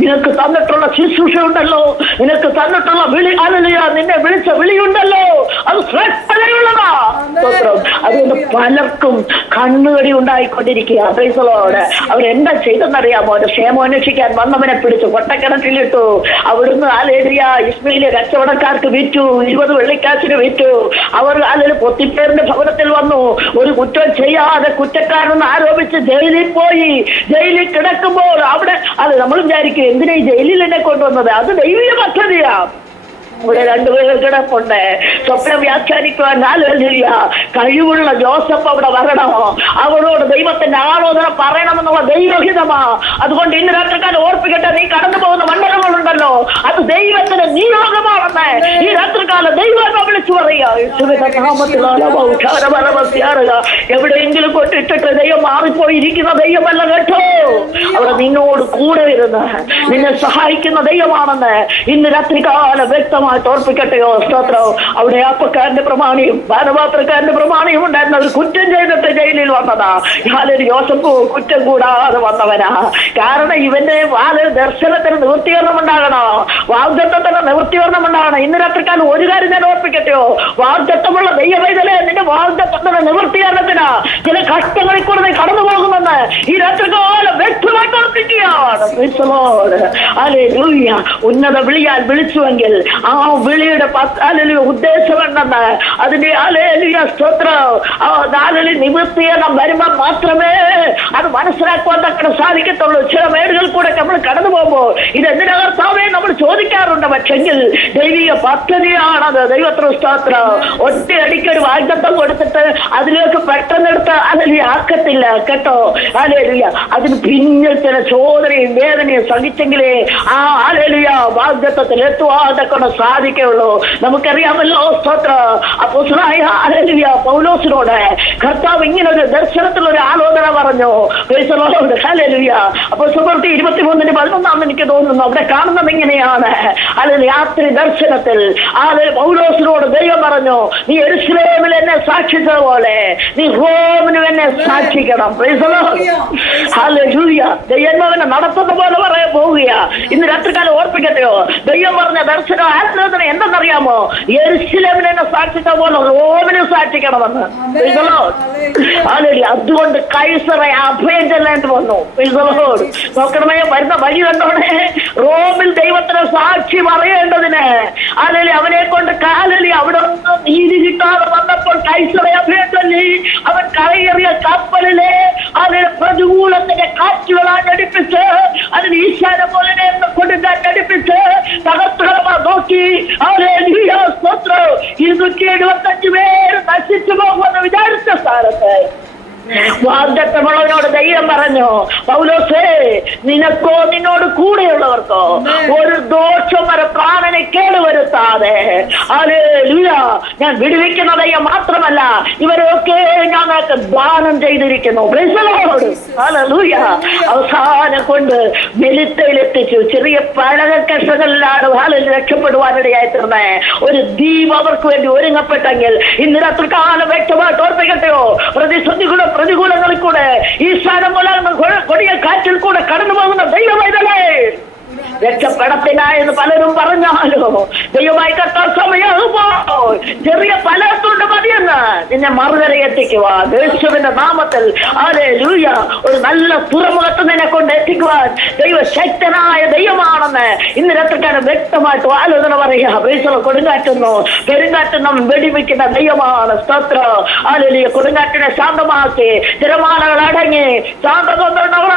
നിനക്ക് തന്നിട്ടുള്ള ശുശ്രൂഷ ഉണ്ടല്ലോ, നിനക്ക് തന്നിട്ടുള്ള വിളി, നിന്നെ വിളിച്ച വിളിയുണ്ടല്ലോ, അത് ശ്രദ്ധയുള്ളതാ. അതുകൊണ്ട് പലർക്കും കണ്ണുകടി ഉണ്ടായിക്കൊണ്ടിരിക്കുക. അവരെന്താ ചെയ്തെന്നറിയാമോ? ഒരു ക്ഷേമം അന്വേഷിക്കാൻ വന്നവനെ പിടിച്ചു കൊട്ടക്കിണറ്റിലിട്ടു. അവിടുന്ന് ഇസ്മയിലെ കച്ചവടക്കാർക്ക് വിറ്റു, 20 വെള്ളിക്കാശിന് വിറ്റു. അവർ പൊത്തിപ്പേറിന്റെ ഭവനത്തിൽ വന്നു, ഒരു കുറ്റം ചെയ്യാതെ കുറ്റക്കാരെന്ന് ആരോപിച്ച് ജയിലിൽ പോയി. ജയിലിൽ കിടക്കുമ്പോൾ അവിടെ നമ്മൾ വിചാരിക്കും, എന്തിനാ ഈ ജയിലിൽ എന്നെ കൊണ്ടുവന്നത്? അത് ദൈവീയ പദ്ധതിയാ. ഇവിടെ 2 പേർ കിടപ്പുണ്ട്. സ്വപ്നം വ്യാഖ്യാനിക്കുവാൻ കഴിവുള്ള ജോസഫ് അവിടെ വരണമോ? അവളോട് ദൈവത്തിന്റെ ആലോചന പറയണമെന്നുള്ള ദൈവഹിതമാ. അതുകൊണ്ട് ഇന്ന് രാത്രിക്കാലം ഓർപ്പിക്കട്ടെ, നീ കടന്നു പോകുന്ന മണ്ഡലങ്ങളുണ്ടല്ലോ, അത് ദൈവത്തിന് നിയോഗമാണെന്ന് ഈ രാത്രികാലം ദൈവം വിളിച്ചു പറയുക. എവിടെയെങ്കിലും കൊണ്ടിട്ടിട്ട് ദൈവം മാറിപ്പോയിരിക്കുന്ന ദൈവമല്ല കേട്ടോ. അവിടെ നിന്നോട് കൂടെ ഇരുന്ന് നിന്നെ സഹായിക്കുന്ന ദൈവമാണെന്ന് ഇന്ന് രാത്രികാലം വ്യക്തമായി തോർപ്പിക്കട്ടെയോ. സ്തോത്രം. അവിടെ ആപ്പക്കാരന്റെ പ്രമാണിയും പാനപാത്രക്കാരന്റെ പ്രമാണിയും ഉണ്ടായിരുന്ന ഒരു കുറ്റം ചെയ്തിട്ട് ജയിലിൽ വന്നതാ. യോസഫ് കുറ്റം കൂടാതെ വന്നവനാ. കാരണം ഇവന്റെ ദർശനത്തിന് നിവൃത്തീകരണം ഉണ്ടാകണോ, വാഗ്ദത്തത്തിന് നിവൃത്തീകരണം ഉണ്ടാകണം. ഇന്ന് രാത്രിക്കാലം ഒരു കാര്യം ഞാൻ ഓർപ്പിക്കട്ടെയോ, വാഗ്ദത്തമുള്ള ദൈവവൈതലേ, നിന്റെ വാഗ്ദത്തത്തിന് നിവൃത്തീകരണത്തിന് ചില കഷ്ടങ്ങളിൽ കൂടെ നീ കടന്നു പോകുമെന്ന് ഈ രാത്രികാലം വ്യക്തമായിട്ട് ഓർപ്പിക്കുകയാണ്. ഉന്നത വിളിയാൽ വിളിച്ചുവെങ്കിൽ ആ വിളിയുടെ ഉദ്ദേശം ഉണ്ടെന്ന്, അതിന്റെ നിവൃത്തീകരണം വരുമ്പോൾ മാത്രമേ അത് മനസ്സിലാക്കുവാൻ തക്കണ സാധിക്കത്തുള്ളൂ. ചില മേടുകൾ കൂടെ നമ്മൾ കടന്നു പോകുമ്പോൾ ഇതെന്തിനാ കർത്താവേ നമ്മൾ ചോദിക്കാറുണ്ട്. പക്ഷെങ്കിൽ ദൈവിക പദ്ധതിയാണത്. ദൈവത്തിന് സ്തോത്രം. ഒറ്റയടിക്കൊരു വാഗ്ദത്തം കൊടുത്തിട്ട് അതിലേക്ക് പെട്ടെന്നെടുത്ത് ആക്കത്തില്ല കേട്ടോ. അതിന് പിന്നിൽ ചില ചോദനയും വേദനയും സഹിച്ചെങ്കിലേ ആ വാഗ്ദത്തത്തിൽ എത്തുവാൻ സാധിക്കുള്ളൂ. നമുക്കറിയാമല്ലോ. സ്തോത്രം. അപ്പോസ്തലനായ പൗലോസിനോട് കർത്താവ് ഇങ്ങനെ ഒരു ദർശനത്തിലൊരു ആലോചന പറഞ്ഞു. അപ്പൊ സുഹൃത്തി 23:11 എനിക്ക് തോന്നുന്നു അവിടെ കാണുന്നത് ഇങ്ങനെയാണ്. രാത്രി ദർശനത്തിൽ പൗലോസിനോട് ദൈവം പറഞ്ഞു, നീ യെരൂശലേമിൽ എന്നെ സാക്ഷിച്ചതുപോലെ നീ റോമിനും എന്നെ സാക്ഷിക്കണം. ദൈവനെ നടത്തുന്ന പോലെ പോവുകയാ. ഇന്ന് രാത്രികാലം ഓർപ്പിക്കട്ടെയോ, ദൈവം പറഞ്ഞ ദർശനം ആലോചന എന്തെന്നറിയാമോ? യെരൂശലേമിനെ സാക്ഷിച്ച പോലെ റോമിനെ സാക്ഷിക്കണമെന്ന്. അതുകൊണ്ട് കൈസറെ അഭയം ചെല്ലേണ്ടി വന്നു. നോക്കണമേ, വരുന്ന വഴി കണ്ടോണേ. റോമിൽ ദൈവത്തിന് സാക്ഷി പറയേണ്ടതിന് അവനെ കൊണ്ട് അവിടെ ഒന്നും നീതി കിട്ടാതെ വന്നപ്പോൾ കൈസറെ അഭയം ചൊല്ലി അവൻ കരയേറിയ കപ്പലിലെ പ്രതികൂലത്തിന്റെ കാറ്റുകളാഞ്ഞടിപ്പിച്ച് അതിന് ഈശാന പോലെ കൊടുക്കാറ്റടിപ്പിച്ച് തകർത്തുകളമാ നോക്കി 275 പേര് നശിച്ചു പോകുമെന്ന് വിചാരിച്ച സ്ഥാനത്ത് വാഗ്ദത്തമുള്ളവനോട് ദൈവം പറഞ്ഞു, പൗലോസേ, നിനക്കോ നിന്നോട് കൂടെയുള്ളവർക്കോ ഒരു ദോഷം വരെ പ്രാണനെ കേടുവരുത്താതെ ഞാൻ വിടുവിക്കുന്ന ദൈവം മാത്രമല്ല, ഇവരൊക്കെ ഞങ്ങൾക്ക് ദാനം ചെയ്തിരിക്കുന്നു. അവസാനം കൊണ്ട് വെളുത്തയിലെത്തിച്ചു. ചെറിയ പലക കഷ്ടങ്ങളിലാണ് രക്ഷപ്പെടുവാനിടയായി തീർന്നേ. ഒരു ദ്വീപ് അവർക്ക് വേണ്ടി ഒരുങ്ങപ്പെട്ടെങ്കിൽ ഇന്ന് രാത്രി കാലം വ്യക്തമായിട്ട് ഓർപ്പിക്കട്ടെയോ, പ്രതികൂലങ്ങളിൽ കൂടെ ഈ സ്ഥാനം പോലെ കൊടിയ കാറ്റിൽ കൂടെ കടന്നു പോകുന്ന ദൈവമൈതലേ, രക്ഷപ്പെടത്തില്ല എന്ന് പലരും പറഞ്ഞാലോ ദൈവമായി കത്താൻ സമയമാകുമ്പോ ചെറിയ പലർത്തുണ്ട് മതിയെന്ന് നിന്നെ മറുകരയെത്തിക്കുവാൻ യേശുവിന്റെ നാമത്തിൽ ഹല്ലേലൂയ ഒരു നല്ല തുറമുഖത്ത് നിന്നെ കൊണ്ട് എത്തിക്കുവാൻ ദൈവശക്തനായ ദൈവമാണെന്ന് ഇന്ന് രാത്രിക്കാരൻ വ്യക്തമായിട്ട് ആലോചന പറയാ. കൊടുങ്കാറ്റുന്നു പെരുങ്കാറ്റുന്നു വെടിവെക്കുന്ന ദൈവമാണ്. സ്തോത്രം. ഹല്ലേലൂയ. കൊടുങ്കാറ്റിനെ ശാന്തമാക്കി തിരമാലകൾ അടങ്ങി ശാന്തത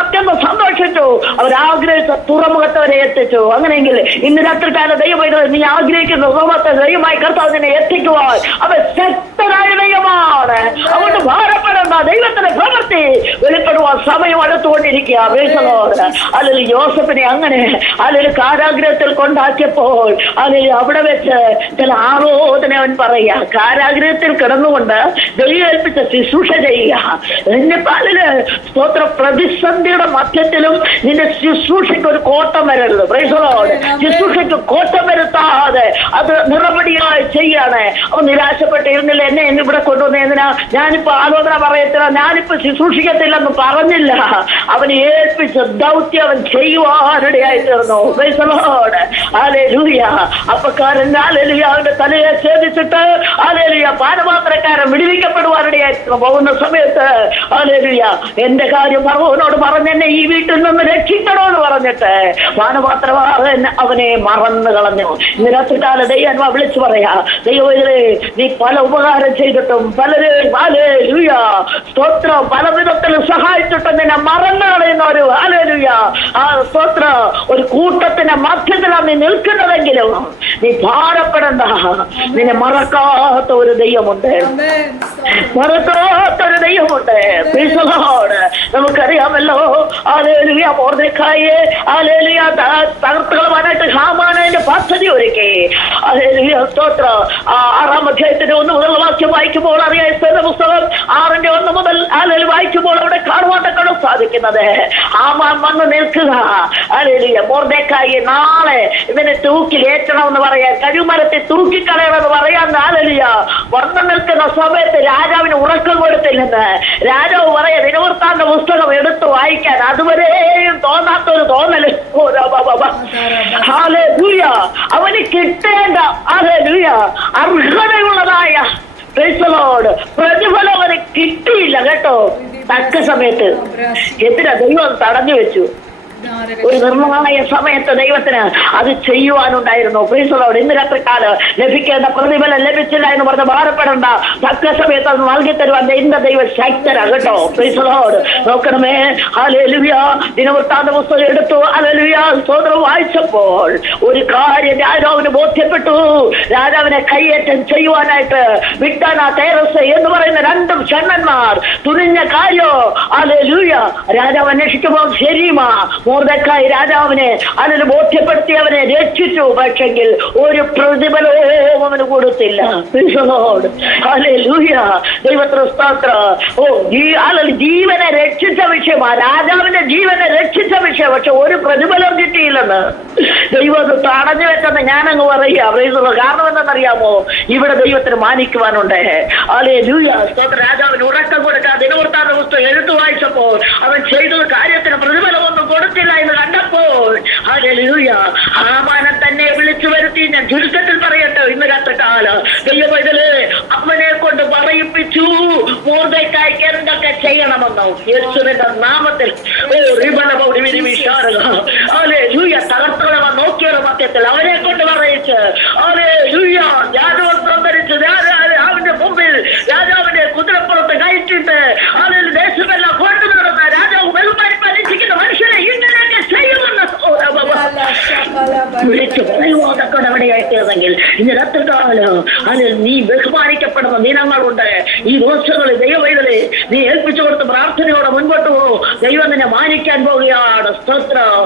അത്യന്തം സന്തോഷിച്ചു. അവരാഗ്രഹിച്ച തുറമുഖത്ത് വരെ എത്തിച്ചു. അങ്ങനെയെങ്കിൽ ഇന്ന് രാത്രിക്കാല ദൈവം നീ ആഗ്രഹിക്കുന്ന റോമത്തെ ദൈവമായി കർത്താവ് നിന്നെ എത്തിക്കുവാൻ അവൻ ശക്തനായ ദൈവമാണ്. അതുകൊണ്ട് ഭാരപ്പെടേണ്ട. ദൈവത്തിന്റെ പ്രവൃത്തി വെളിപ്പെടുവാൻ സമയം അടുത്തുകൊണ്ടിരിക്കുക. അല്ലെങ്കിൽ യോസഫിനെ അങ്ങനെ അല്ലെങ്കിൽ കാരാഗ്രഹത്തിൽ കൊണ്ടാക്കിയപ്പോൾ അല്ലെങ്കിൽ അവിടെ വെച്ച് ചില ആലോചന അവൻ പറയുക. കാരാഗ്രഹത്തിൽ കിടന്നുകൊണ്ട് ദൈവം ഏൽപ്പിച്ച ശുശ്രൂഷ ചെയ്യുക. എന്റെ പാലില് സ്തോത്ര പ്രതിസന്ധിയുടെ മധ്യത്തിലും നിന്റെ ശുശ്രൂഷയ്ക്ക് ഒരു കോട്ടം വരരുത്. ശുശ്രൂഷയ്ക്ക് കോട്ടം വരുത്താതെ അത് നിറപടിയായി ചെയ്യാണ്. അവൻ നിരാശപ്പെട്ടിരുന്നില്ല. എന്നെ ഇവിടെ കൊണ്ടുവന്ന എന്തിനാ? ഞാനിപ്പോ ആലോചന പറയത്തില്ല, ഞാനിപ്പോ ശുശ്രൂഷിക്കത്തില്ലെന്ന് പറഞ്ഞില്ല. അവന് ഏൽപ്പിച്ച ദൗത്യം അവൻ ചെയ്യുവാനിടയായി തീർന്നു. ഹല്ലേലൂയ. അപ്പക്കാരൻ ഹല്ലേലൂയ അവന്റെ തലയെ ഛേദിച്ചിട്ട് ഹല്ലേലൂയ പാനപാത്രക്കാരൻ വിടുവിക്കപ്പെടുവാനിടയായി പോകുന്ന സമയത്ത് ഹല്ലേലൂയ എന്റെ കാര്യം ഫറവോനോട് പറഞ്ഞെന്നെ ഈ വീട്ടിൽ നിന്ന് രക്ഷിക്കണോന്ന് പറഞ്ഞിട്ട് പാനപാത്രവാഹൻ അവനെ മറന്നു കളഞ്ഞു. ഇന്ന് രാത്രികാല ദൈവം വിളിച്ചു പറയാ, ദൈവമേ, നീ പല ഉപകാരം ചെയ്തിട്ടും പലരും ഹല്ലേലൂയ സ്തോത്രം പല വിധത്തിലും സഹായിച്ചിട്ടും നിന്നെ മറന്നു കളയുന്ന ഒരു ഹല്ലേലൂയ സ്തോത്രം ഒരു കൂട്ടത്തിന്റെ മധ്യത്തിലാണ് നീ നിൽക്കുന്നതെങ്കിലും നീ ഭാരപ്പെടണ്ട. നിന്നെ മറക്കാത്ത ഒരു ദൈവമുണ്ട്. മറക്കാത്തൊരു ദൈവമുണ്ട്. നമുക്കറിയാമല്ലോ ഹല്ലേലൂയ മൊർദെഖായിയെ ഹല്ലേലൂയ തകർത്തുകളാനായിട്ട് ഹാമാനന്റെ പദ്ധതി ഒരുക്കി. ഹല്ലേലൂയ സ്തോത്രം. 6-ാം അധ്യായത്തിന്റെ 1 മുതൽ വാക്യം വായിക്കുമ്പോൾ അറിയാം. പുസ്തകം 6-ന്റെ 1 മുതൽ വായിക്കുമ്പോൾ അവിടെ കാണുവാനൊക്കെയാണ് സാധിക്കുന്നത്. ഹാമാൻ വന്ന് നിൽക്കുക. ഹല്ലേലൂയ മൊർദെഖായിയെ നാളെ ഇവനെ തൂക്കിലേറ്റണമെന്ന് പറയാൻ, കഴുമരത്തെ തൂക്കിക്കളയണമെന്ന് പറയാൻ ഹല്ലേലൂയ വന്നു നിൽക്കുന്ന സമയത്ത് രാജാവിന് ഉറക്കം കൊടുത്തില്ലെന്ന് രാജാവ് പറയാ. ദിനവൃത്താന്ത പുസ്തകം എടുത്ത് വായിക്കാൻ അതുവരെയും തോന്നാത്തൊരു തോന്നല്. ഹല്ലേലൂയ അവന് കിട്ടേണ്ട ഹല്ലേലൂയ അർഹതയുള്ളതായ പ്രതിഫലം അവന് കിട്ടിയില്ല കേട്ടോ. തക്ക സമയത്ത് എന്തിനാ ദൈവം തടഞ്ഞു വെച്ചു. ഒരു നിർമ്മമായ സമയത്ത് ദൈവത്തിന് അത് ചെയ്യുവാനുണ്ടായിരുന്നു. പ്രീസലോട് ഇന്ന് രാത്രിക്കാലം ലഭിക്കേണ്ട പ്രതിഫലം ലഭിച്ചില്ല എന്ന് പറഞ്ഞ് ഭാരപ്പെടണ്ട. തക്ക സമയത്ത് അത് നൽകി തരുവാൻ എന്റെ ദൈവം ശക്തരാ കേട്ടോ. പ്രീസലോട് നോക്കണമേ. ഹല്ലേലൂയ ദിനവൃത്താന്ത പുസ്തകം എടുത്തു. ഹല്ലേലൂയ സ്തോത്രം വായിച്ചപ്പോൾ ഒരു കാര്യം രാജാവിന് ബോധ്യപ്പെട്ടു. രാജാവിനെ കയ്യേറ്റം ചെയ്യുവാനായിട്ട് വിട്ടാന തേരസ് എന്ന് പറയുന്ന 2 ഷണ്ണന്മാർ തുനിഞ്ഞ കാര്യോ. ഹല്ലേലൂയ രാജാവ് അന്വേഷിക്കുമ്പോൾ ശരിമാ മൊർദെഖായി രാജാവിനെ അതിന് ബോധ്യപ്പെടുത്തി അവനെ രക്ഷിച്ചു. പക്ഷെങ്കിൽ ഒരു പ്രതിഫലവും അവന് കൊടുത്തില്ല. ദൈവത്തിന് സ്തോത്രം. ജീവനെ രക്ഷിച്ച വിഷയമാ, രാജാവിന്റെ ജീവനെ രക്ഷിച്ച വിഷയം. പക്ഷെ ഒരു പ്രതിഫലം കിട്ടിയില്ലെന്ന് ദൈവം അത് തടഞ്ഞു വെച്ചെന്ന് ഞാനങ്ങ് പറയുക. കാരണം എന്താണെന്നറിയാമോ? ഇവിടെ ദൈവത്തിന് മാനിക്കുവാനുണ്ട്. സ്തോത്രം. രാജാവിന് ഉറക്കം കൊടുക്കാൻ ദിനവൃത്താന്ത പുസ്തകം എഴുത്തു വായിച്ചപ്പോൾ അവൻ ചെയ്തത് കാര്യത്തിന് പ്രതിഫലമൊന്നും കൊടുത്തില്ല എന്ന് കണ്ടപ്പോൾ ഹാമാനെ തന്നെ വിളിച്ചു വരുത്തി. ഞാൻ ചുരുക്കത്തിൽ പറയട്ടെ, ഇന്ന് രാത്രികാലം ദൈവമൈതലേ അവനെ കൊണ്ട് പറയിപ്പിച്ചു മൂർദെഖായിക്ക് എന്തൊക്കെ ചെയ്യണമെന്നോ യേശുവിന്റെ നാമത്തിൽ. തകർത്തുകളവ നോക്കിയൊരു മധ്യത്തിൽ അവനെ കൊണ്ട് പറയിച്ച് രാജവസ്ത്രം ധരിച്ച് രാജാവിന്റെ മുമ്പിൽ രാജാവിന്റെ കുതിരപ്പുറത്ത് കയറ്റിട്ട് അതിൽ ദേശമെല്ലാം കൊണ്ടു നടന്ന രാജാവ് ബഹുമാനി പരിചിക്കുന്ന മനുഷ്യനെ ഇങ്ങനെയൊക്കെ ചെയ്യുമെന്ന് വിളിച്ചു പറയുവാതൊക്കെ അവിടെയായിട്ടിരുന്നെങ്കിൽ ഇന്ന് രാത്രികാലം അതിൽ നീ ബഹുമാനിക്കപ്പെടുന്ന ദിനങ്ങളുണ്ട്. ഈ ദിവസങ്ങളിൽ ദൈവവൈതലേ നീ ഏൽപ്പിച്ചു കൊടുത്ത പ്രാർത്ഥനയോടെ മുൻപോട്ട് പോകും. ദൈവം നിന്നെ മാനിക്കാൻ പോവുകയാണ്. സ്തോത്രം.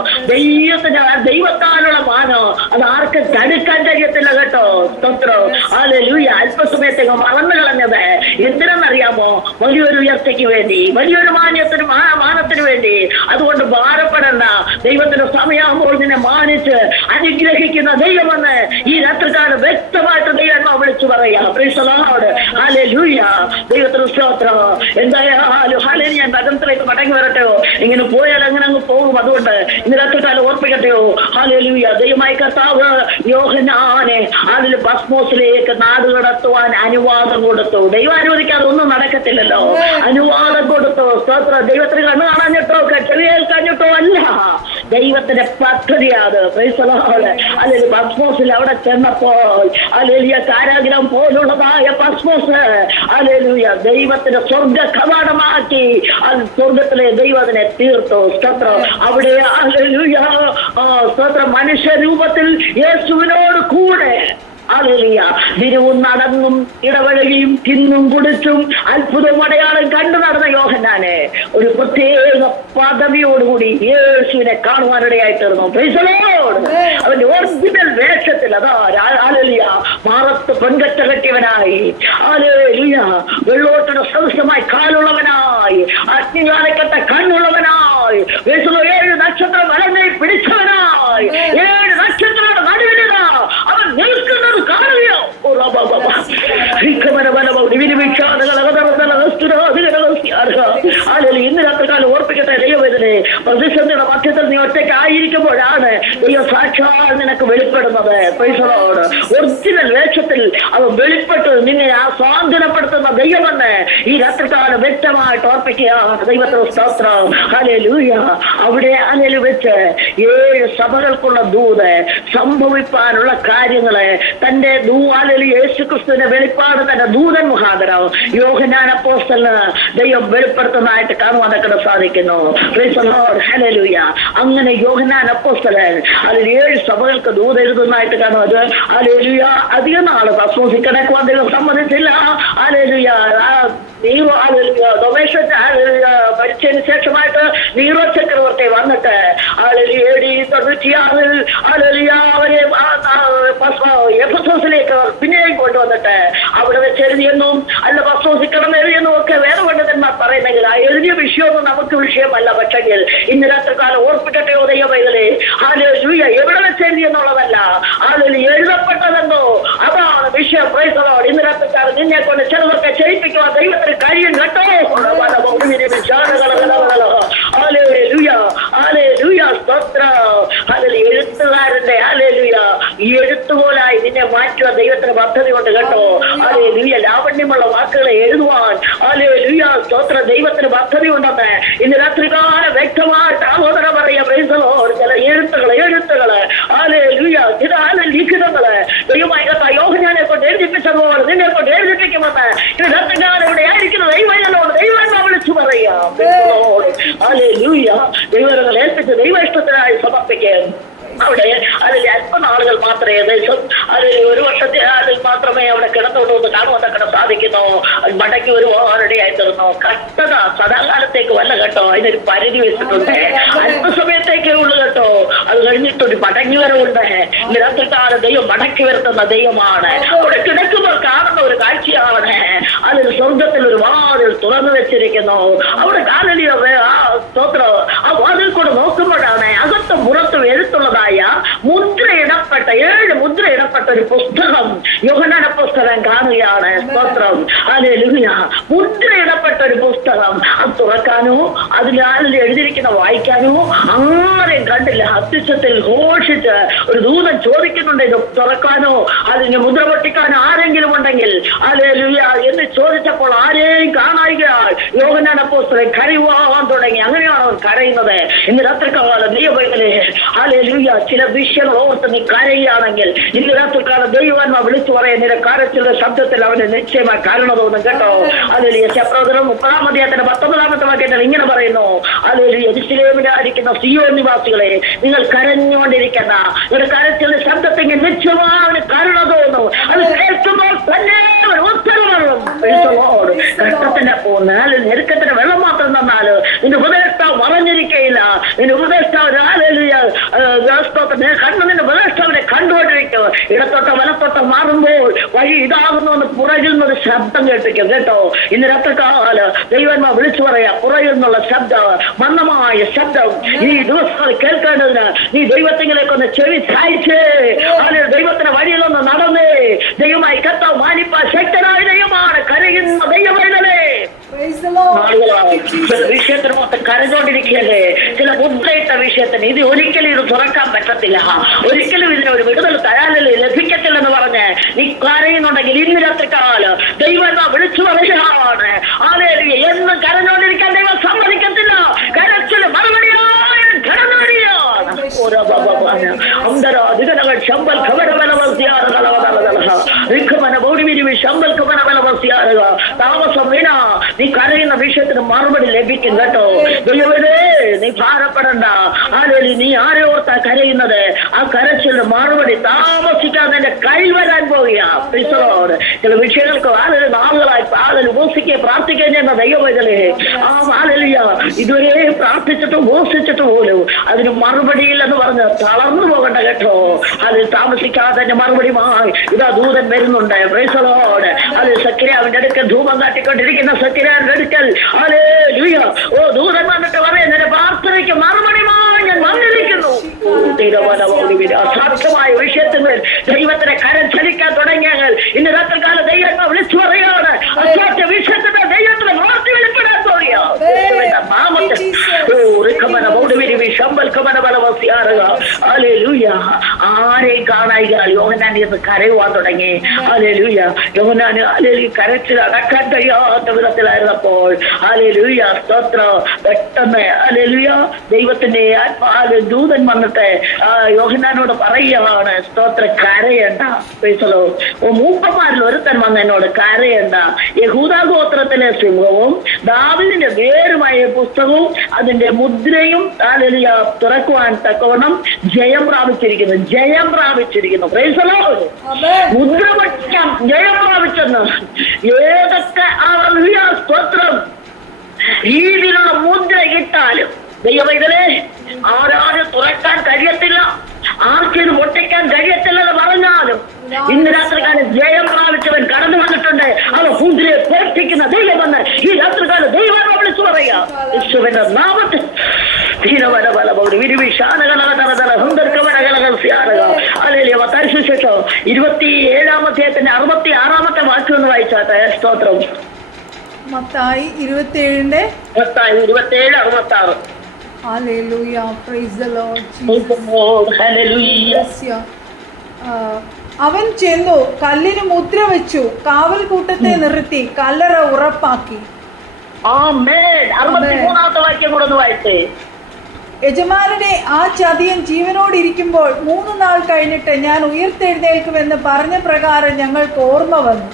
ദൈവത്താലുള്ള മാനം അത് ആർക്കും തടുക്കാൻ കഴിയത്തില്ല കേട്ടോ. സ്തോത്രം. ഹല്ലേലൂയ. അല്പസമയത്തേക്ക് മറന്നു കളഞ്ഞത് എന്തിനെന്നറിയാമോ? വലിയൊരു ഉയർച്ചയ്ക്ക് വേണ്ടി, വലിയൊരു മാനത്തിന് വേണ്ടി. അതുകൊണ്ട് ഭാരപ്പെടേണ്ട. ദൈവത്തിന്റെ സമയമാകുമ്പോൾ നിന്നെ മാനിച്ച് അനുഗ്രഹിക്കുന്ന ദൈവമെന്ന് ഈ രാത്രികാലം വ്യക്തമായിട്ട് ദൈവം വിളിച്ചു പറയാം. ഹല്ലേലൂയ. ദൈവത്തിന് സ്തോത്രം. എന്തായാലും ഹാലേലൂയ. ഞാൻ വചനത്തിലേക്ക് മടങ്ങി വരട്ടെയോ? ഇങ്ങനെ പോയാൽ അങ്ങനെ അങ്ങ് പോകും. അതുകൊണ്ട് ഇന്ന് രാത്രികാലം ഓർപ്പിക്കട്ടെയോ? ഹല്ലേലൂയ. ദൈവമായ കർത്താവ് യോഹന്നാനെ അതിൽ പത്മോസിലേക്ക് നാട് കടത്തുവാൻ അനുവാദം കൊടുത്തു. ദൈവം അനുവദിക്കാതെ ഒന്നും നടക്കത്തില്ലല്ലോ. അനുവാദം കൊടുത്തു. സ്തോത്രം. ദൈവത്തിന് കണ്ണു കാണാഞ്ഞിട്ടോ ചെവിയേൽക്കാഞ്ഞിട്ടോ അല്ല, ദൈവത്തിന്റെ പദ്ധതിയാണ്. അല്ലെങ്കിൽ പത്മോസിൽ അവിടെ ചെന്നപ്പോൾ അല്ലെങ്കിൽ കാരാഗ്രഹം പോലുള്ളതായ പത്മോസ് അല്ലെങ്കിൽ ദൈവത്തിന്റെ സ്വർഗ കവാടമാക്കി അത് സ്വർഗത്തിലെ ദൈവത്തിനെ തീർത്തു. സ്തോത്രം. അവിടെ സ്തോത്രം മനുഷ്യരൂപത്തിൽ യേശുവിനോട് കൂടെ ദിനവും നടന്നും ഇടപഴകിയും തിന്നും കുടിച്ചും അത്ഭുതം അടയാളം കണ്ടു നടന്ന യോഹന്നാനെ ഒരു പ്രത്യേക പദവിയോടുകൂടി യേശുവിനെ കാണുവാനിടയായി തീർന്നു. അവന്റെ ഒറിജിനൽ വേഷത്തിൽ അതാ മാറത്ത് പെൺകറ്റ കെട്ടിയവനായി, വെള്ളോട്ടിന് സദൃശമായി കാലുള്ളവനായി, അഗ്നികാലക്കട്ട കണ്ണുള്ളവനായി, 7 നക്ഷത്രം വലങ്ങി പിടിച്ചവനായി, 7 നക്ഷത്രങ്ങളുടെ നടുവിലിത അവൻ നിൽക്കുന്നത് കാണുകയോ? ഇന്ന് രാത്രികാലം ഓർപ്പിക്കട്ടെ ദൈവവേദനെ. പ്രതിസന്ധിയുടെ മധ്യത്തിൽ നീ ഒറ്റയ്ക്കായിരിക്കുമ്പോഴാണ് ദൈവ സാക്ഷാൽ നിനക്ക് വെളിപ്പെടുന്നത്. ഒറിജിനൽ വേഷത്തിൽ അവൻ വെളിപ്പെട്ട് നിന്നെ ആ സ്വാധീനപ്പെടുത്തുന്ന ദൈവമെന്ന് ഈ രാത്രികാലം വ്യക്തമായിട്ട് ഓർപ്പിക്കുകയാണ്. ദൈവത്തിന് സ്തോത്രം. ഹല്ലേലൂയ. അവിടെ അതിൽ വെച്ച് 7 സഭകൾക്കുള്ള ദൂത് സംഭവിപ്പാനുള്ള കാര്യങ്ങള് തന്റെ യേശുക്രിസ്തുവിന്റെ വെളിപ്പാട് തന്റെ ദൂതൻ മുഖാന്തരം യോഹന്നാൻ അപ്പോസ്തലന് ദൈവം വെളിപ്പെടുത്തുന്നതായിട്ട് കാണുവാനൊക്കെ സാധിക്കുന്നു. ഹല്ലേലൂയ. അങ്ങനെ യോഹന്നാൻ അപ്പോസ്തലൻ അതിൽ 7 സഭകൾക്ക് ദൂത് എഴുതുന്നതായിട്ട് കാണുന്നത്. ഹല്ലേലൂയ. അധികം നാള് പത്മോസിൽ കിടക്കുവാൻ ദൈവം സമ്മതിച്ചില്ല. ഹല്ലേലൂയ. മരിച്ചതിന് ശേഷമായിട്ട് നീറോ ചക്രവർത്തി വന്നിട്ട് AD 96 അവരെ എഫെസോസിലേക്ക് പിന്നെയും കൊണ്ടുവന്നിട്ട് അവിടെ വെച്ച് എഴുതിയെന്നും അല്ല പത്മോസിൽ കിടന്നെഴുതിയെന്നും ഒക്കെ വേറെ പണ്ഡിതന്മാർ പറയുന്നെങ്കിൽ ആ എഴുതിയ വിഷയമൊന്നും നമുക്ക് വിഷയമല്ല. പക്ഷെങ്കിൽ ഇന്ന് രാത്രികാലം ഓർപ്പിക്കട്ടെയോ ദൈവമൈതലേ? ഹല്ലേലൂയ. എവിടെ വെച്ച് എഴുതിയെന്നുള്ളതല്ല, എഴുതപ്പെട്ടതെന്നോ അതാണ് വിഷയം. ഇന്ന് രാത്രികാലം നിന്നെ കൊണ്ട് ചിലതൊക്കെ ചെയ്യിപ്പിക്കുവാൻ ദൈവത്തിന് കഴിയും കേട്ടോ. എഴുത്തുകാരന്റെ ഈ എഴുത്തുപോലായി നിന്നെ മാറ്റുക ദൈവത്തിന് പദ്ധതി കൊണ്ട് കേട്ടോ. ലാവണ്യമുള്ള വാക്കുകളെ എഴുതുവാൻ സ്തോത്ര ദൈവത്തിന് പദ്ധതി ഉണ്ടെന്ന് ഇന്ന് രാത്രികാലം വ്യക്തമായിട്ട് ആലോചന പറയാം. ചില എഴുത്തുകള് ലിഖിതങ്ങള് ദൈവമായ യോഹന്നാനെ കൊണ്ട് എഴുതിപ്പിച്ചതുപോലെ നിന്നെ കൊണ്ട് എഴുതിപ്പിക്കുമെന്ന് ഇന്ന് രാത്രികാലം ഇവിടെ ആയിരിക്കുന്ന ദൈവങ്ങളോട് ദൈവം വിളിച്ചു പറയാം. ദൈവങ്ങൾ ഏൽപ്പിച്ച് ദൈവ ഇഷ്ടത്തിനായി സമർപ്പിക്കും. അവിടെ അതിൽ അല്പനാളുകൾ മാത്രമേ, ഏകദേശം അതിൽ 1 വർഷത്തെ അതിൽ മാത്രമേ അവിടെ കിടന്നുകൊണ്ട് കാണുവാൻ സാധിക്കുന്നു. മടക്കി ഒരുപാടിടയായി തീർന്നു. കഷ്ടത സദാകാലത്തേക്ക് വല്ല കേട്ടോ. അതിനൊരു പരിധി വെച്ചിട്ടുണ്ട്. അല്പസമയത്തേക്കേ ഉള്ളു കേട്ടോ. അത് കഴിഞ്ഞിട്ടൊരു മടങ്ങി വരവുണ്ട്. ഇന്ന് രാത്രികാല ദൈവം മടക്കി വരുത്തുന്ന ദൈവമാണ്. അവിടെ കിടക്കുമ്പോൾ കാണുന്ന ഒരു കാഴ്ചയാണ്. അതിന് സ്വർഗത്തിൽ ഒരു വാതിൽ തുറന്നു വെച്ചിരിക്കുന്നു. അവിടെ കാലടിയ സ്തോത്രം ആ വാതിൽ കൂടെ നോക്കുമ്പോഴാണ് അകത്തും പുറത്തും എഴുത്തുള്ളതായ മുദ്രയിടപ്പെട്ട 7 മുദ്രയിടപ്പെട്ട ഒരു പുസ്തകം യോഹന്നാൻ പുസ്തകം കാണുകയാണ്. സ്തോത്രം, ഹല്ലേലൂയ. മുദ്രയിടപ്പെട്ട ഒരു പുസ്തകം. അത് തുറക്കാനോ അതിൽ എഴുതിയിരിക്കുന്ന വായിക്കാനോ ആരെയും കണ്ടില്ല. അത്യുച്ചത്തിൽ ഘോഷിച്ച് ഒരു ദൂതൻ ചോദിക്കുന്നുണ്ട് ഇത് തുറക്കാനോ അതിന് മുദ്ര പൊട്ടിക്കാനോ ആരെങ്കിലും ഉണ്ടെങ്കിൽ ഹല്ലേലൂയ എന്ന് ചോദിച്ചപ്പോൾ ആരെയും കാണായികയാൽ യോഹന്നാൻ അപ്പോസ്തലൻ കരയുവാൻ തുടങ്ങി. അങ്ങനെയാണ് അവർ കരയുന്നത്. ഇന്ന് രാത്രികാലം ദൈവമേ ഹല്ലേലൂയ ചില വിഷയങ്ങൾ ഓർത്ത് നീ കരയുകയാണെങ്കിൽ ഇന്ന് രാത്രികാലം ദൈവന്മാ വിളിച്ചു പറയാൻ നിന്റെ കരച്ചിലുള്ള ശബ്ദത്തിൽ അവന് നിശ്ചയമായി കാരണം തോന്നും കേട്ടോ. ഹല്ലേലൂയ. ശബ്ദം 30-ാം അധ്യായത്തിന്റെ 19-ാമത്തെ വാക്യത്തിൽ ഇങ്ങനെ പറയുന്നു, ഹല്ലേലൂയ, യെരൂശലേമിലായിരിക്കുന്ന സിയോൻ നിവാസികളെ നിങ്ങൾ കരഞ്ഞുകൊണ്ടിരിക്കുന്ന ഒരു കരച്ചിലുള്ള ശബ്ദത്തിൽ നിശ്ചയമായി അവന് കാരണം തോന്നും. അത് കേൾക്കുമ്പോൾ തന്നെ കഷ്ടത്തിന്റെ പോന്നാല് ഞെരുക്കത്തിന്റെ വെള്ളം മാത്രം തന്നാല് നിന്റെ ഉപദേഷ്ടാവ് മറഞ്ഞിരിക്കയില്ല. നിന്റെ ഉപദേഷ്ടാവ് കണ്ണു നിന്റെ ഉപദേഷ്ടാവിനെ കണ്ടുകൊണ്ടിരിക്കും. ഇടത്തോട്ടോ വലത്തോട്ടോ മാറുമ്പോൾ വഴി ഇതാകുന്നു എന്ന് പുറകിൽ നിന്നൊരു ശബ്ദം കേട്ടിരിക്കും കേട്ടോ. ഇന്ന് രാത്രികാല ദൈവന്മാർ വിളിച്ചു പറയാ പുറകിൽ നിന്നുള്ള ശബ്ദം, മന്ദമായ ശബ്ദം ഈ ദിവസങ്ങൾ കേൾക്കേണ്ടതിന് നീ ദൈവത്തിലേക്കൊന്ന് ചെവി ചായ്ച്ചേ. അതിന് ദൈവത്തിന്റെ വഴിയിലൊന്ന് നടന്നേ. ദൈവമായി കർത്താവ് മാനിപ്പാൻ ശക്തനായ ദൈവമാണ്. കരയുന്ന ദൈവമേ വിഷയത്തിന് മൊത്തം കരഞ്ഞോണ്ടിരിക്കുകയല്ലേ. ചില മുദ്രയിട്ട വിഷയത്തിന് ഇത് ഒരിക്കലും ഇത് തുറക്കാൻ പറ്റത്തില്ല, ഒരിക്കലും ഇതിന് ഒരു വിടുതൽ തരാനല്ലേ ലഭിക്കത്തില്ലെന്ന് പറഞ്ഞ് നീ കരയുന്നുണ്ടെങ്കിൽ ഇന്ന് രാത്രിക്കാലം ദൈവം വിളിച്ചു പറയുകയാണ്. ഹല്ലേലൂയ. എന്നും കരഞ്ഞോണ്ടിരിക്കാൻ ദൈവം സമ്മതിക്കത്തില്ല. കരച്ചില് മറുപടിയാണ് താമസം വീണ നീ കരയുന്ന വിഷയത്തിന് മറുപടി ലഭിക്കും കേട്ടോ. ദൈവമേ നീ ഭാരപ്പെടണ്ട. ഹല്ലേലൂയ. നീ ആരെ ഓർത്താ കരയുന്നത്? ആ കരച്ചിലിന് മറുപടി താമസിക്കാതെ എന്റെ കയ്യിൽ വരാൻ പോവുകയാണ്. ചില വിഷയങ്ങൾക്ക് നാളുകളായി ഉപസിക്കുകയും പ്രാർത്ഥിക്കുകയും ചെയ്യുന്ന ദൈവമേ ആ ഹല്ലേലൂയ ഇതുവരെ പ്രാർത്ഥിച്ചിട്ടും ഉപസിച്ചിട്ട് പോലും അതിന് മറുപടിയില്ലെന്ന് പറഞ്ഞ് തളർന്നു പോകണ്ട കേട്ടോ. അതിൽ താമസിക്കാതെ മറുപടിയുമായി ഇതാ ദൂതൻ വരുന്നുണ്ട്. Price the Lord. അത് സക്കറിയാവിന്റെ അടുക്കൽ ധൂപം കാട്ടിക്കൊണ്ടിരിക്കുന്ന സക്കറിയാവിന്റെ അടുക്കൽ ഹല്ലേലൂയ ഓ ദൂതൻ വന്നിട്ട് പറയാൻ എന്റെ പ്രാർത്ഥനയ്ക്ക് മറുപടിയുമായി ഞാൻ വന്നിരിക്കുന്നു. അസാധ്യമായ വിഷയത്തിൽ ദൈവത്തിന്റെ കരം ചലിക്കാൻ തുടങ്ങിയാൽ ഇന്ന് രാത്രികാല ദൈവം വിളിച്ചു പറയുകയാണ്. അസാധ്യ വിഷയത്തിന്റെ ദൈവത്തിന്റെ പ്രവൃത്തി വെളിപ്പെടാൻ പോവുകയാണ്. ആരെയും കാണായിക യോഹന്നാൻ കരയുവാൻ തുടങ്ങി. ഹല്ലേലൂയ. യോഹന്നാൻ കരച്ചിൽ അടക്കാൻ കഴിയാത്ത വിധത്തിലായിരുന്നപ്പോൾ ഹല്ലേലൂയ സ്തോത്രം പെട്ടെന്ന് ഹല്ലേലൂയ ദൈവത്തിന്റെ ദൂതൻ വന്നിട്ട് യോഹന്നാനോട് പറയുകയാണ് സ്തോത്രം കരയണ്ട. മൂപ്പന്മാരിൽ ഒരുത്തൻ വന്ന് എന്നോട് കരയണ്ട. യഹൂദാ ഗോത്രത്തിലെ സിംഹവും ദാവീദിന്റെ വേരുമായ പുസ്തകവും അതിന്റെ മുദ്രയും ഹല്ലേലൂയ തുറക്കുവാൻ തക്കവണ്ണം ജയം പ്രാപിച്ചിരിക്കുന്നു. ജയം പ്രാപിച്ചിരിക്കുന്നു. Price the Lord. മുദ്ര വയ്ക്കാം ജയം പ്രാപിച്ചെന്ന് ഏതൊക്കെ ഹല്ലേലൂയ സ്തോത്രം രീതിയിലുള്ള മുദ്ര ഇട്ടാലും ദൈവമേ ആരാരും തുറക്കാൻ കഴിയത്തില്ല, ആർക്കും പൊട്ടിക്കാൻ കഴിയത്തില്ലെന്ന് പറഞ്ഞാലും ഇന്ന് രാത്രികാലം ജയം പ്രാപിച്ചവൻ കടന്നു വന്നിട്ടുണ്ട്. അവ മുദ്രയെ പ്രവർത്തിക്കുന്ന ദൈവമെന്ന് ഈ രാത്രികാലം ദൈവം വിളിച്ചു പറയാ. യേശുവിന്റെ നാമത്തിൽ ശേഷം 27-ാം അധ്യായത്തിന്റെ 66-ാമത്തെ വാക്യം ഒന്ന് വായിച്ചാട്ടെ. സ്തോത്രം. Mathai 27-ന്റെ 27-66. Hallelujah. Praise the Lord. അവൻ ചെന്നു കല്ലിന് മുദ്ര വെച്ചു, കാവൽ കൂട്ടത്തെ നിർത്തി കല്ലറ ഉറപ്പാക്കി. യജമാനനെ ആ ചതിയൻ ജീവനോടിരിക്കുമ്പോൾ 3 നാൾ കഴിഞ്ഞിട്ട് ഞാൻ ഉയർത്തെഴുന്നേൽക്കുമെന്ന് പറഞ്ഞ പ്രകാരം ഞങ്ങൾക്ക് ഓർമ്മ വന്നു.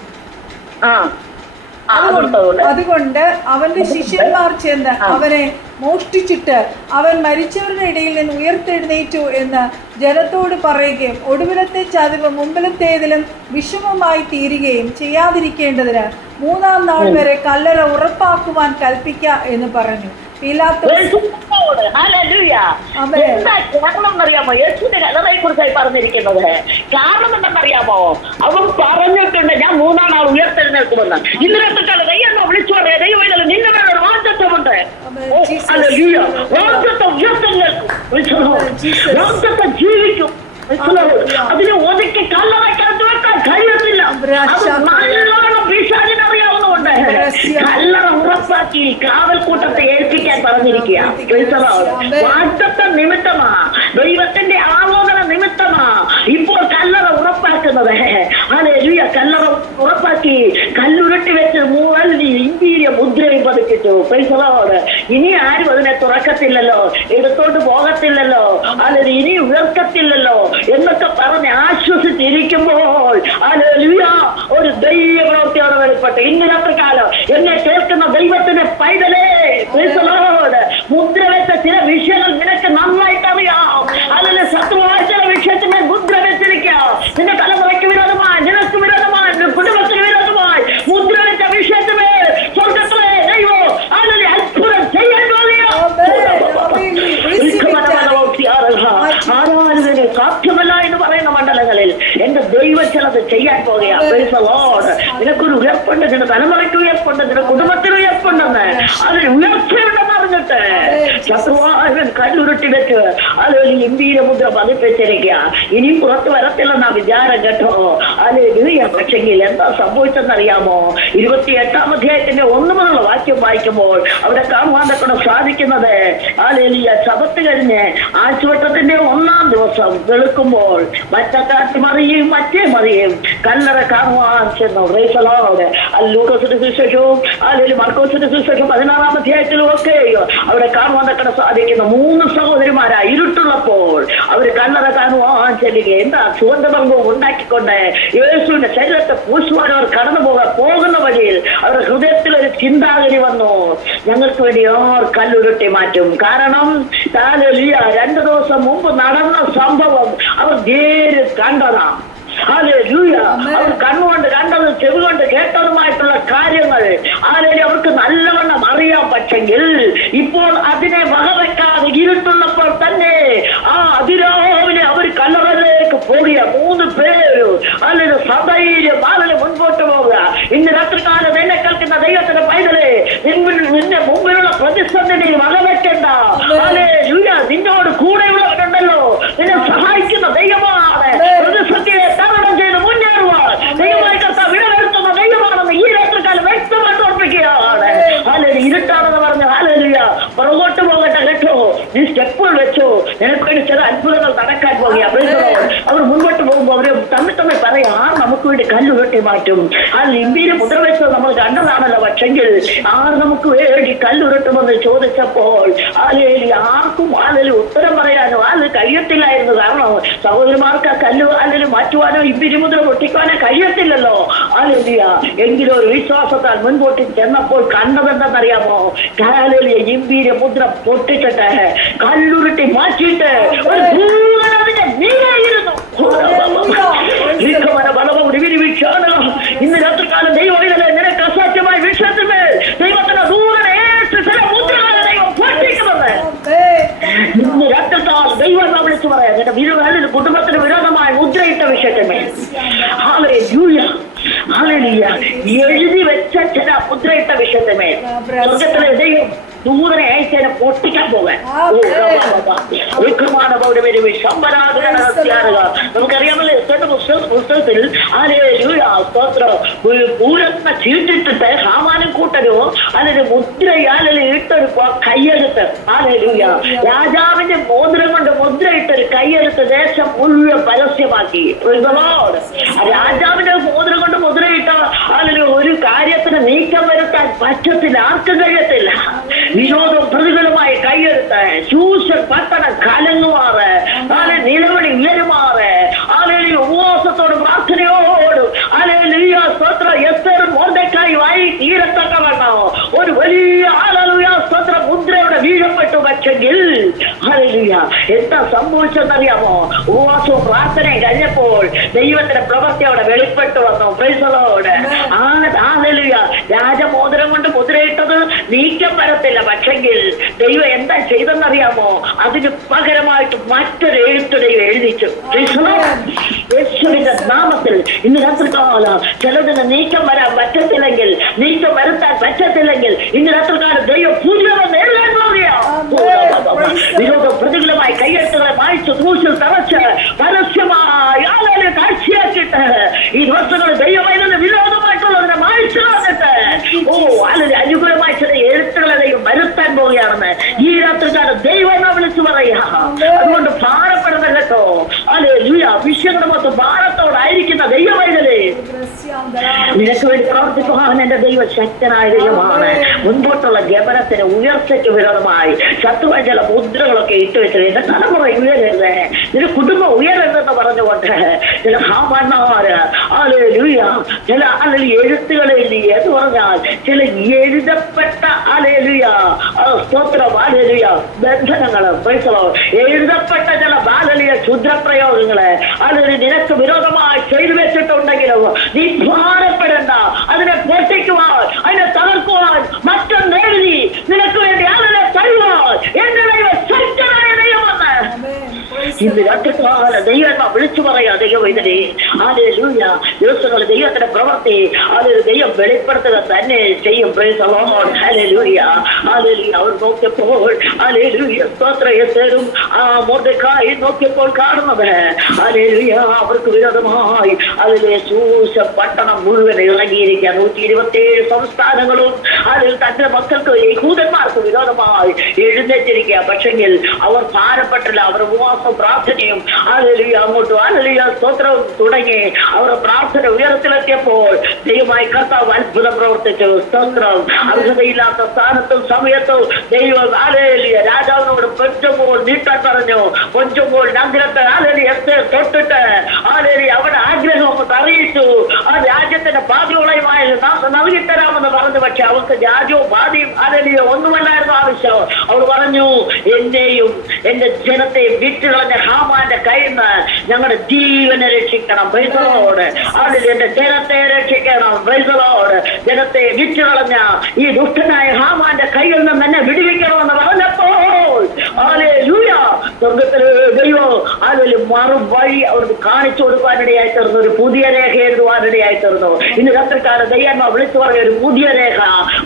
അതുകൊണ്ട് അവന്റെ ശിഷ്യന്മാർ ചെന്ന് അവനെ മോഷ്ടിച്ചിട്ട് അവൻ മരിച്ചവരുടെ ഇടയിൽ നിന്ന് ഉയർത്തെഴുന്നേറ്റു എന്ന് ജനത്തോട് പറയുകയും ഒടുവിലത്തെ ചതിവ് മുമ്പിലത്തേതിലും വിഷമമായി തീരുകയും ചെയ്യാതിരിക്കേണ്ടതിന് മൂന്നാം നാൾ വരെ കല്ലറ ഉറപ്പാക്കുവാൻ കൽപ്പിക്ക എന്ന് പറഞ്ഞു. പീലാത്തോസ് എന്താ കാരണം എന്നറിയാമോ? യേശുവിന്റെ കല്ലറയെ കുറിച്ചായി പറഞ്ഞിരിക്കുന്നത് കാരണം എന്തെന്നറിയാമോ? അവർ പറഞ്ഞിട്ടുണ്ട് ഞാൻ മൂന്നാം നാൾ ഉയർത്തെഴുന്നേൽക്കുമെന്ന്. ഇന്നത്തെ കാലം ദൈവം വിളിച്ചു പറയാ, ദൈവം നിന്റെ മേലൊരു വാഗ്ദത്തമുണ്ട്. വാഗ്ദത്തം ഉയർത്തെഴുന്നേൽക്കും, വാഗ്ദത്തം ജീവിക്കും. അതിനെ ഒതുക്കി കല്ലറയ്ക്കകത്ത് വെക്കാൻ കഴിയത്തില്ല. നല്ലോണം പിശാചിനറിയാവുന്നതുകൊണ്ട് കല്ലറ ഉറപ്പാക്കി കാവൽക്കൂട്ടത്തെ ഏൽപ്പിക്കാൻ പറഞ്ഞിരിക്കുക. വാഗ്ദത്തം നിമിത്തമാ, ദൈവത്തിന്റെ ആലോചന നിമിത്തമാ ഇപ്പോൾ കല്ലറ ഉറപ്പാക്കുന്നത്. ഹല്ലേലൂയ. കല്ലറ ഉറപ്പാക്കി കല്ലുരുട്ടി വെച്ച് ഇമ്പീരിയ മുദ്രയും പതിപ്പിച്ചു. ഇനി ആരും അതിനെ തുറക്കത്തില്ലല്ലോ, എടുത്തോണ്ട് പോകത്തില്ലല്ലോ, അല്ലെങ്കിൽ ഇനി ഉയർക്കത്തില്ലല്ലോ എന്നൊക്കെ പറഞ്ഞ് ആശ്വസിച്ചിരിക്കുമ്പോൾ ഹല്ലേലൂയ ഒരു ദൈവപ്രവൃത്തിയോടെ വെളിപ്പെട്ട് ഇന്ന് രാത്രികാലം എന്നെ കേൾക്കുന്ന ദൈവത്തിന്റെ പൈതലേ, മുദ്ര വെച്ച ചില വിഷയങ്ങൾ നിനക്ക് നന്നായിട്ട് അറിയാം. അതിന് ശത്രുവായ ചില വിഷയത്തിന് മുദ്ര വെച്ചിരിക്കാം. നിന്റെ തലമുറയ്ക്ക് വിരോധമായി, നിനക്ക് വിരോധമായി, കുടുംബത്തിന് വിരോധമായി മുദ്ര വെച്ച വിഷയത്തിന് സ്വർഗത്തിലെ ദൈവം അതിന് അത്ഭുതം ചെയ്യാൻ ആരാധന സാധ്യമല്ല എന്ന് പറയുന്ന മണ്ഡലങ്ങളിൽ എന്റെ ദൈവം ചിലത് ചെയ്യാൻ പോകുകയാണ്. നിനക്കൊരു ഉയർപ്പുണ്ട്, നിന്റെ തലമുറയ്ക്ക് ഉയർപ്പുണ്ട്, നിന്റെ കുടുംബത്തിന് ഉയർപ്പുണ്ടെന്ന്, അതിന് ഉയർച്ചയുണ്ടെന്ന് അറിഞ്ഞിട്ട് ശത്രുവായവൻ കല്ലുരുട്ടി വെച്ച് അതിൽ ഗംഭീര മുദ്ര പതിപ്പിച്ചിരിക്കുക. ഇനിയും പുറത്ത് വരത്തില്ലെന്നാ വിചാരം കേട്ടോ. അല്ലെങ്കിൽ പക്ഷെങ്കിൽ എന്താ സംഭവിച്ചെന്നറിയാമോ? 28-ാം അധ്യായത്തിന്റെ 1 മുതലുള്ള വാക്യം വായിക്കുമ്പോൾ അവിടെ കാണുവാൻ സാധിക്കുന്നത് അല്ലെങ്കിൽ ശബത്ത് കഴിഞ്ഞ് ആഴ്ചവട്ടത്തിന്റെ 1-ാം ദിവസം വെളുക്കുമ്പോൾ മറ്റക്കാറ്റ് മറിയും മറ്റേ മറിയും കല്ലറ കാണുവാൻ ചെന്നു. ലൂക്കോസിന്റെ സുവിശേഷവും അല്ലെങ്കിൽ മർക്കോസിന്റെ സുവിശേഷം 16-ാം അധ്യായത്തിലും ഒക്കെ അവിടെ കാണുവാൻ സാധിക്കുന്ന 3 സഹോദരിമാരാ ഇരുട്ടുള്ളപ്പോൾ അവർ കല്ലറ കാണുവാൻ ചെല്ലുക. എന്താ സുഗന്ധവർഗവും ഉണ്ടാക്കിക്കൊണ്ട് യേശുവിന്റെ ശരീരത്തെ പൂശുവാൻ അവർ കടന്നു പോകുന്ന വഴിയിൽ അവരുടെ ഹൃദയത്തിൽ ഒരു ചിന്താഗതി വന്നു, ഞങ്ങൾക്ക് വേണ്ടി ആർ കല്ലുരുട്ടി മാറ്റും. കാരണം 2 ദിവസം മുമ്പ് നടന്ന സംഭവം അവർ നേരിൽ കണ്ടതാ. അവർ കണ്ണുകൊണ്ട് കണ്ടത്, ചെവി കൊണ്ട് കേട്ടതുമായിട്ടുള്ള കാര്യങ്ങൾ അവർക്ക് നല്ലവണ്ണം അറിയാൻ പറ്റെങ്കിൽ ഇപ്പോൾ അതിനെ വകവെക്കാതെ ഇരുട്ടുള്ളപ്പോൾ തന്നെ അതിരാവിലെ അവർ കല്ലറയിലേക്ക് പോവുക. 3 പേര് അല്ലെങ്കിൽ സധൈര്യം അതിന് മുൻപോട്ട് പോവുക. ഇന്ന് രാത്രികാലം എന്നെ കേൾക്കുന്ന ദൈവത്തിന്റെ പൈതലേ, നിന്റെ മുമ്പിലുള്ള പ്രതിസന്ധി വകവെക്കണ്ട. നിന്നോട് കൂടെയുള്ളവരുണ്ടല്ലോ, നിന്നെ സഹായിക്കുന്ന ദൈവമാണ്. പ്രതിസന്ധിയെ തരണം ചെയ്ത് മുന്നേറുവാൻ ദൈവമായി കർത്താവ് വിടവരുത്തുന്ന ദൈവമാണെന്ന് ഈ രാത്രികാലം വ്യക്തമായിട്ട് ഓർപ്പിക്കുകയാണ്. അല്ലെങ്കിൽ ഇരുട്ടാണെന്ന് പറഞ്ഞു പുറകോട്ട് പോകട്ടെ കേട്ടോ, നീ സ്റ്റെപ്പുകൾ വെച്ചോ, നിനക്ക് വേണ്ടി ചില അത്ഭുതങ്ങൾ നടക്കാൻ പോകുക. അവർ മുൻപോട്ട് പോകുമ്പോൾ അവര് തമ്മിൽ പറയാ നമുക്ക് വേണ്ടി കല്ലുരുട്ടി മാറ്റും. ലിംബിയിലെ മുദ്ര വെച്ചത് നമ്മൾ കണ്ടതാണല്ലോ. പക്ഷെങ്കിൽ നമുക്ക് വേണ്ടി കല്ലുരുട്ടുമെന്ന് ചോദിച്ചപ്പോൾ ആർക്കും ഉത്തരം പറയാനോ കഴിയത്തില്ലായിരുന്നു. കാരണം സഹോദരിമാർക്ക് ആ കല്ല് അല്ലെങ്കിൽ മാറ്റുവാനോ ഇമ്പിരിമുദ്ര പൊട്ടിക്കുവാനോ കഴിയത്തില്ലല്ലോ. എങ്കിലും ഒരു വിശ്വാസത്താൽ മുൻപോട്ട് ചെന്നപ്പോൾ കണ്ടതെന്തെന്നറിയാമോ? ഇമ്പീര മുദ്ര പൊട്ടിച്ചിട്ട് കല്ലുരുട്ടി മാറ്റിയിട്ട് ഒരു നീരായിരുന്നു. ഇന്ന് രാത്രികാലം ദൈവം നിനക്ക് അസാധ്യമായ വിഷയത്തിന്മേൽ ദൈവത്തിന്റെ ദൂരനെ ചില മുദ്രകളെ ദൈവം പൊട്ടിക്കുമെന്ന് ഇന്ന് രാത്രികാലം ദൈവം വിളിച്ചു പറയാം. നിന്റെ കുടുംബത്തിന് വിരോധമായ മുദ്രയിട്ട വിഷയത്തിന്മേൽ എഴുതി വെച്ച ചില മുദ്രയിട്ട വിഷയത്തിന്മേൽ സ്വർഗത്തിലെ ദൈവം ദൂരെ അയച്ചതിനെ പൊട്ടിക്കാൻ പോകാൻ. നമുക്കറിയാമല്ലോ പുസ്തകത്തിൽ പൂരത്ന ചീട്ടിട്ടിട്ട് ഹാമാനും കൂട്ടരോ അല്ലെങ്കിൽ മുദ്രയാൽ ഇട്ടൊരു കയ്യെഴുത്ത് രാജാവിന്റെ മോതിരം കൊണ്ട് മുദ്രയിട്ടൊരു കയ്യെഴുത്ത് ദേശം മുഴുവൻ പരസ്യമാക്കി. രാജാവിന്റെ മോതിരം കൊണ്ട് മുദ്രയിട്ട അല്ലെങ്കിൽ ഒരു കാര്യത്തിന് നീക്കം വരുത്താൻ പറ്റത്തില്ല, ആർക്കും കഴിയത്തില്ല. വിനോദം പ്രതികൂലമായി കൈയെടുത്ത് ശൂഷൻ പട്ടണം കലങ്ങുമാറ്, നിലവിളി ഉയരുമാറ്, ഉപവാസത്തോട് പ്രാർത്ഥനയോടും മോർദെഖായി തീരത്തക്കവണ്ണോ ഒരു വലിയ സ്തോത്ര മുദ്രയുടെ വീഴപ്പെട്ടു. പക്ഷെങ്കിൽ എന്താ സംഭവിച്ചെന്നറിയാമോ? ഉപവാസവും പ്രാർത്ഥനയും കഴിഞ്ഞപ്പോൾ ദൈവത്തിന്റെ പ്രവൃത്തി അവിടെ വെളിപ്പെട്ടു വന്നു. രാജമോതിരം കൊണ്ട് മുദ്രയിട്ടത് നീക്കം വരത്തില്ല. പക്ഷെങ്കിൽ ദൈവം എന്താ ചെയ്തെന്നറിയാമോ? അതിന് പകരമായിട്ട് മറ്റൊരു എഴുത്ത് ദൈവം എഴുതിച്ചു. യേശുവിന്റെ നാമത്തിൽ ഇന്ന് രാത്രികാലം ചിലതിന് നീക്കം വരാൻ പറ്റത്തില്ലെങ്കിൽ, നീക്കം വരുത്താൻ പറ്റത്തില്ലെങ്കിൽ ഇന്ന് രാത്രികാലം ദൈവം പുതിയതെന്ന് എഴുതാൻ വിരോധ പ്രതികൂലമായി കയ്യെഴുത്തുകളെ മായ്ച്ചു തൂശിൽ തറച്ച് പരസ്യമായി ആളുകളെ കാഴ്ചയാക്കിയിട്ട് ഈ ദിവസങ്ങൾ ദൈവമായതിന് വിരോധമായിട്ടുള്ളതിനെ മായ്ച്ചു കളഞ്ഞിട്ട് അനുകൂലമായി ചില എഴുത്തുകളെ ദൈവം വരുത്താൻ പോവുകയാണെന്ന് ഈ രാത്രികാലം ദൈവം എന്നാ വിളിച്ചു പറയാ. അതുകൊണ്ട് ഭാരപ്പെടുന്ന കേട്ടോ. വിഷയങ്ങളുടെ മൊത്തം ഭാരത്തോടായിരിക്കുന്ന ദൈവമായതല്ലേ, നിനക്ക് വേണ്ടി പ്രവർത്തിക്കുവാൻ എന്റെ ദൈവം ശക്തനായ ദൈവമാണ്. മുൻപോട്ടുള്ള ഗമനത്തിന് ഉയർച്ചയ്ക്ക് വിരോധമായി ശത്രുവായ ചില മുദ്രകളൊക്കെ ഇട്ടുവെച്ചത് എന്റെ തലമുറ ഉയരരുത്, നിന്റെ കുടുംബം ഉയരരുതെന്ന് പറഞ്ഞുകൊണ്ട് ചില ഹാമാന്മാര് ചില എഴുത്തുകളില്ലേ എന്ന് പറഞ്ഞാൽ ചില എഴുതപ്പെട്ട സ്തോത്രം ബന്ധനങ്ങള് എഴുതപ്പെട്ട ചില ബാലലിയ ക്ഷുദ്രപ്രയോഗങ്ങള് നിനക്ക് വിരോധമായി ചെയ്തു വെച്ചിട്ടുണ്ടെങ്കിലും നീ ഭാരപ്പെടേണ്ട. അതിനെ പൊട്ടിക്കുവാൻ, അതിനെ തകർക്കുവാൻ, മറ്റൊന്ന് എഴുതി നിനക്ക് വേണ്ടി അതിനെ തരുവാൻ എന്റെ ദൈവം ശക്തനായ ദൈവമെന്ന് ഇന്ന് രാത്രികാല ദൈവം വിളിച്ചു പറയാ. ദൈവം ഇതിനെ ദിവസങ്ങൾ ദൈവത്തിന്റെ പ്രവൃത്തി ദൈവം വെളിപ്പെടുത്തുക തന്നെ ചെയ്യും. അവർ നോക്കിയപ്പോൾ സ്തോത്രയും ആ മൊർദെഖായി നോക്കിയപ്പോൾ കാണുന്നത് അവർക്ക് വിരോധമായി ശൂശ പട്ടണം മുഴുവൻ ഇറങ്ങിയിരിക്കുക. 127 സംസ്ഥാനങ്ങളും അതിൽ തന്റെ മക്കൾക്ക് യഹൂദന്മാർക്ക് വിരോധമായി എഴുന്നേറ്റിരിക്കുക. പക്ഷെങ്കിൽ അവർ ഭാരപ്പെട്ടില്ല. അവർ ഉപവാസം പ്രാർത്ഥനയും അങ്ങോട്ടും സ്തോത്രവും തുടങ്ങി അവർ പ്രാർത്ഥന ഉയരത്തിലെത്തിയപ്പോൾ ദൈവമായി കർത്താവ് അത്ഭുതം പ്രവർത്തിച്ചു. സ്തോത്രം. അർഹതയില്ലാത്ത സ്ഥാനത്തും സമയത്തും ദൈവം രാജാവിനോട് പൊഞ്ചുമ്പോൾ നീട്ടാൻ പറഞ്ഞു. പൊഞ്ചുമ്പോൾ നഗരത്തെ തൊട്ടിട്ട് അവിടെ ആഗ്രഹം അറിയിച്ചു. ആ രാജ്യത്തിന്റെ ബാധ്യതയുമായി നൽകിത്തരാമെന്ന് പറഞ്ഞു. പക്ഷെ അവർക്ക് രാജ്യവും ബാധ്യയും ഒന്നുമല്ലായിരുന്നു ആവശ്യം. അവൾ പറഞ്ഞു, എന്നെയും എന്റെ ജനത്തെയും വിറ്റുകളഞ്ഞ ഹാമാന്റെ കയ്യിൽ നിന്ന് ഞങ്ങളുടെ ജീവനെ രക്ഷിക്കണം. ബൈസലോട് എന്റെ ജനത്തെ രക്ഷിക്കണം. ബൈസലോട് ജനത്തെ വിറ്റുകളഞ്ഞ ഈ ദുഷ്ടനായ ഹാമാന്റെ കയ്യിൽ നിന്ന് എന്നെ വിടുവിക്കണമെന്ന് പറഞ്ഞപ്പോൾ സ്വർഗത്തിലെ ദൈവം മറുവഴി അവർക്ക് കാണിച്ചു കൊടുക്കാനിടയായി തീർന്നു. ഒരു പുതിയ രേഖ എഴുതുവാനിടയായി തീർന്നു. ഇന്ന് രാത്രിക്കാലം ദൈവന്മാർ വിളിച്ചു പറഞ്ഞ ഒരു പുതിയ രേഖ,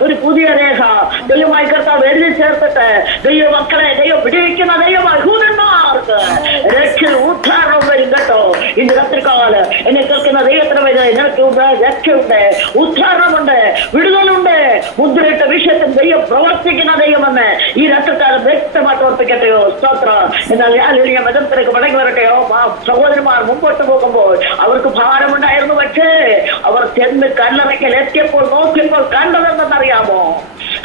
ഒരു പുതിയ രേഖ ദൈവമായി കർത്താവ് എഴുതി ചേർത്തിട്ട് ദൈവ മക്കളെ ദൈവം വിടുവിക്കുന്ന ദൈവമായി യൂതന്മാർക്ക് രക്ഷ ഉദ്ധാരണം വരും കേട്ടോ. ഇന്ന് രാത്രിക്കാലം എന്നെ കേൾക്കുന്ന ദൈവത്തിന് നിനക്ക് രക്ഷയുണ്ട്, ഉദ്ധാരണമുണ്ട്, വിടുതലുണ്ട്. മുദ്രയിട്ട വിഷയത്തിൽ ദൈവം പ്രവർത്തിക്കുന്ന ദൈവമെന്ന് ഈ രാത്രിക്കാലം വ്യക്തമായിട്ട് ഓർപ്പിക്കട്ടെയോ. സ്തോത്രം. എന്നാൽ മതത്തിലേക്ക് മടങ്ങി വരട്ടെയോ. സഹോദരന്മാർ മുമ്പോട്ട് പോകുമ്പോൾ അവർക്ക് ഭാരമുണ്ടായിരുന്നു. പക്ഷേ അവർ ചെന്ന് കല്ലറയ്ക്കൽ എത്തിയപ്പോൾ നോക്കിയപ്പോൾ കണ്ടതെന്നറിയാമോ?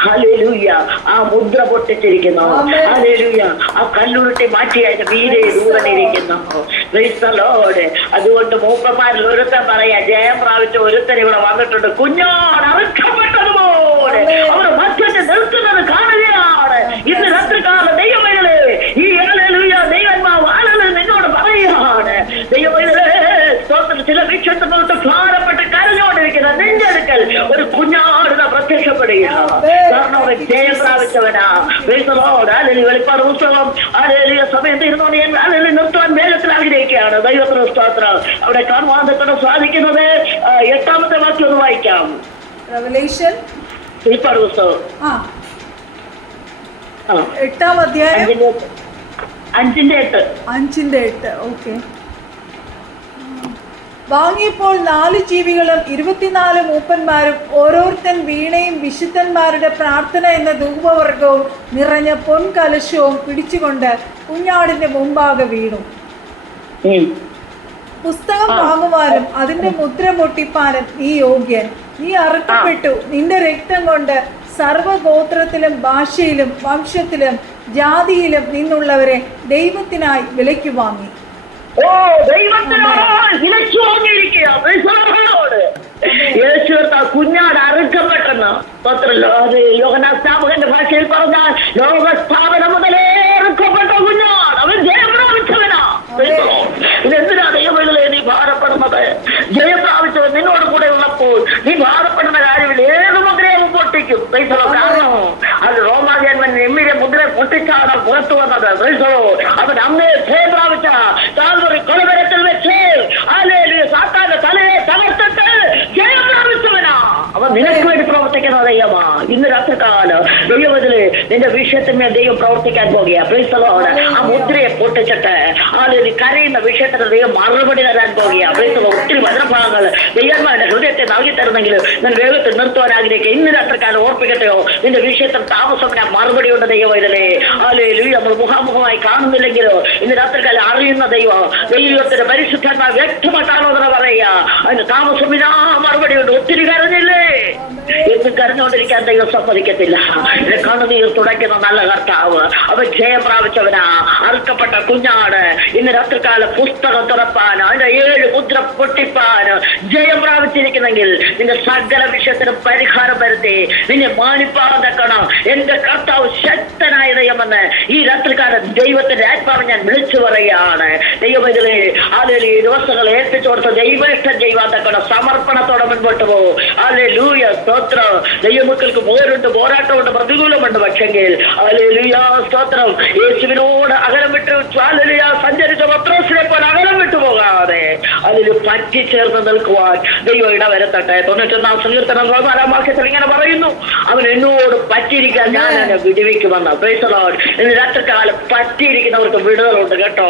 ഹല്ലേലൂയ. ആ മുദ്ര പൊട്ടിച്ചിരിക്കുന്നു. ഹല്ലേലൂയ. ആ കല്ലുരുട്ടി മാറ്റിയായിട്ട് വീരേ ദൂരനിരിക്കുന്നു. Praise the Lord. അതുകൊണ്ട് മൂപ്പന്മാരിൽ ഒരുത്തൻ പറയാ, ജയം പ്രാപിച്ച ഒരുത്തൻ ഇവിടെ വന്നിട്ടുണ്ട്. കുഞ്ഞോട് അറുക്കപ്പെട്ടതുപോലെ അവർ മറ്റൊന്ന് നിൽക്കുന്നത് കാണുകയാണ്. ഇന്ന് രാത്രികാല ദൈവമേ, ഈ ദൈവന്മാർ ആളുകൾ നിന്നോട് പറയുകയാണ്. ദൈവമേ, ചില വീക്ഷണത്തിനോട്ട് ഭാരപ്പെട്ട് കരഞ്ഞോണ്ടിരിക്കുന്ന നെഞ്ചെടുക്കൽ ഒരു കുഞ്ഞാടുന്ന പ്രത്യക്ഷപ്പെടുകയാണ്. കാരണം അവൻ ജയം പ്രാപിച്ചവനാ. വെളിപ്പാട് പുസ്തകം സമയത്ത് ഇരുന്നോണ്ട് ഞാൻ നിർത്തുവാൻ വേഗത്തിൽ ആഗ്രഹിക്കുകയാണ്. ദൈവത്തിന് സ്തോത്രം. അവിടെ കാണുവാൻ സാധിക്കുന്നത് 8ാമത്തെ വാക്യം ഒന്ന് വായിക്കാം. വെളിപ്പാട് പുസ്തകം 8ാം അധ്യായം 5:8. ഓക്കെ. വാങ്ങിയപ്പോൾ 4 ജീവികളും 24 മൂപ്പന്മാരും ഓരോരുത്തൻ വീണയും വിശുദ്ധന്മാരുടെ പ്രാർത്ഥന എന്ന ധൂപവർഗവും നിറഞ്ഞ പൊൻകലശവും പിടിച്ചുകൊണ്ട് കുഞ്ഞാടിന്റെ മുമ്പാകെ വീണു. പുസ്തകം വാങ്ങുവാനും അതിന്റെ മുദ്ര പൊട്ടിപ്പാനും നീ യോഗ്യൻ. നീ അറുക്കപ്പെട്ടു. നിന്റെ രക്തം കൊണ്ട് സർവഗോത്രത്തിലും ഭാഷയിലും വംശത്തിലും ജാതിയിലും നിന്നുള്ളവരെ ദൈവത്തിനായി വിലയ്ക്ക് വാങ്ങി. കുഞ്ഞാട് അറുക്കപ്പെട്ടെന്ന് യോഹന്നാസ്നാപകന്റെ ഭാഷയിൽ പറഞ്ഞാൽ ലോകസ്ഥാപനം മുതലേ അറുക്കപ്പെട്ട കുഞ്ഞാട്. അവൻ ജയം പ്രാപിച്ചവനാ. ഇതെന്തിനാ ദൈവങ്ങളെ നീ ഭാരപ്പെടുന്നത്? ജയം പ്രാപിച്ചവൻ നിന്നോട് കൂടെ ഉള്ളപ്പോൾ നീ ഭാരപ്പെടുന്ന കാര്യമില്ല. ഏത് ആയിരിക്കും. കാരണം അത് റോമാജന്മൻ എമ്മിലെ മുദ്ര പൊട്ടിച്ചാണ് പുറത്തു വന്നത്. അവൻ അന്നേ ജയം പ്രാപിച്ച കാൽവറി കൊലവരത്തിൽ വെച്ച് സാത്താന്റെ തലയെ തകർത്തിട്ട് ജയം പ്രാപിച്ചവനാ. അവൻ നിനക്ക് വേണ്ടി പ്രവർത്തിക്കുന്ന ദൈവമാ. ഇന്ന് രാത്രികാലം ദൈവത്തില് നിന്റെ വിഷയത്തിന്മേൽ ദൈവം പ്രവർത്തിക്കാൻ പോകുക. പ്രീസ്തലോട് ആ മുദ്രയെ പൊട്ടിച്ചിട്ട് കരയുന്ന വിഷയത്തിന് ദൈവം മറുപടി തരാൻ പോകുക. പ്രീസ്തലോ ഒത്തിരി വചനഭാഗങ്ങൾ ദൈവന്മാരുടെ ഹൃദയത്തെ നൽകി തരുന്നെങ്കിൽ ഞാൻ വേഗത്തിൽ നിർത്തുവാൻ ആഗ്രഹിക്കുക. ഇന്ന് രാത്രികാലം ഓർപ്പിക്കട്ടെയോ, നിന്റെ വിഷയത്തിൽ താമസം മറുപടി ഉണ്ട് ദൈവത്തിലെ. നമ്മൾ മുഖാമുഖമായി കാണുന്നില്ലെങ്കിലോ ഇന്ന് രാത്രികാലം അറിയുന്ന ദൈവത്തിന്റെ പരിശുദ്ധന്മാർ വ്യക്തമായിട്ടാണോ എന്ന് പറയുക. അതിന് താമസം ഇതാ മറുപടി ഉണ്ട്. ഒത്തിരി കരഞ്ഞില്ലേ എന്ന് കരഞ്ഞുകൊണ്ടിരിക്കാൻ ദൈവം സമ്മതിക്കത്തില്ല. എന്നെ കണ്ണുനീർ തുടയ്ക്കുന്ന നല്ല കർത്താവ്, അവൻ ജയം പ്രാപിച്ചവനാ. അറുക്കപ്പെട്ട കുഞ്ഞാട് ഇന്ന് രാത്രികാലം പുസ്തകം തുറപ്പാൻ, അതിന്റെ 7 മുദ്ര പൊട്ടിപ്പാൻ ജയം പ്രാപിച്ചിരിക്കുന്നെങ്കിൽ നിന്റെ സകല വിഷയത്തിനും പരിഹാരം വരുത്തി നിന്നെ മാനിപ്പാൻ തക്കണം. എന്റെ കർത്താവ് ശക്തനായ ദൈവമെന്ന് ഈ രാത്രികാലം ദൈവത്തിന്റെ ആത്മാവ് ഞാൻ വിളിച്ചു പറയുകയാണ്. ദൈവത്തിലെ ഈ ദിവസങ്ങൾ ഏൽപ്പിച്ചു കൊടുത്ത് ദൈവനിഷ്ഠം ചെയ്യുവാൻ തക്കണം. സമർപ്പണത്തോടെ മുൻപോട്ട് പോകും. ഹല്ലേലൂയ, സ്തോത്രം. ദൈവമക്കൾക്ക് പോരുണ്ട്, പോരാട്ടമുണ്ട്, പ്രതികൂലമുണ്ട്. പക്ഷെങ്കിൽ ഹല്ലേലൂയ, സ്തോത്രം. യേശുവിനോട് അകലം വിട്ട് സഞ്ചരിച്ച പത്രോസിനെ പോലെ അകലം വിട്ടു പോകാതെ അതിൽ പറ്റിച്ചേർന്ന് നിൽക്കുവാൻ ദൈവം ഇടവരുത്തട്ടെ. 91-ാം സങ്കീർത്തനം 4-ാം വാക്യത്തിൽ ഇങ്ങനെ പറയുന്നു, അവൻ എന്നോട് പറ്റിയിരിക്കാൻ ഞാൻ എന്നെ വിടുവിക്കുമെന്ന്. Price the Lord. ഇന്ന് രാത്രികാലം പറ്റിയിരിക്കുന്നവർക്ക് വിടുതലുണ്ട് കേട്ടോ.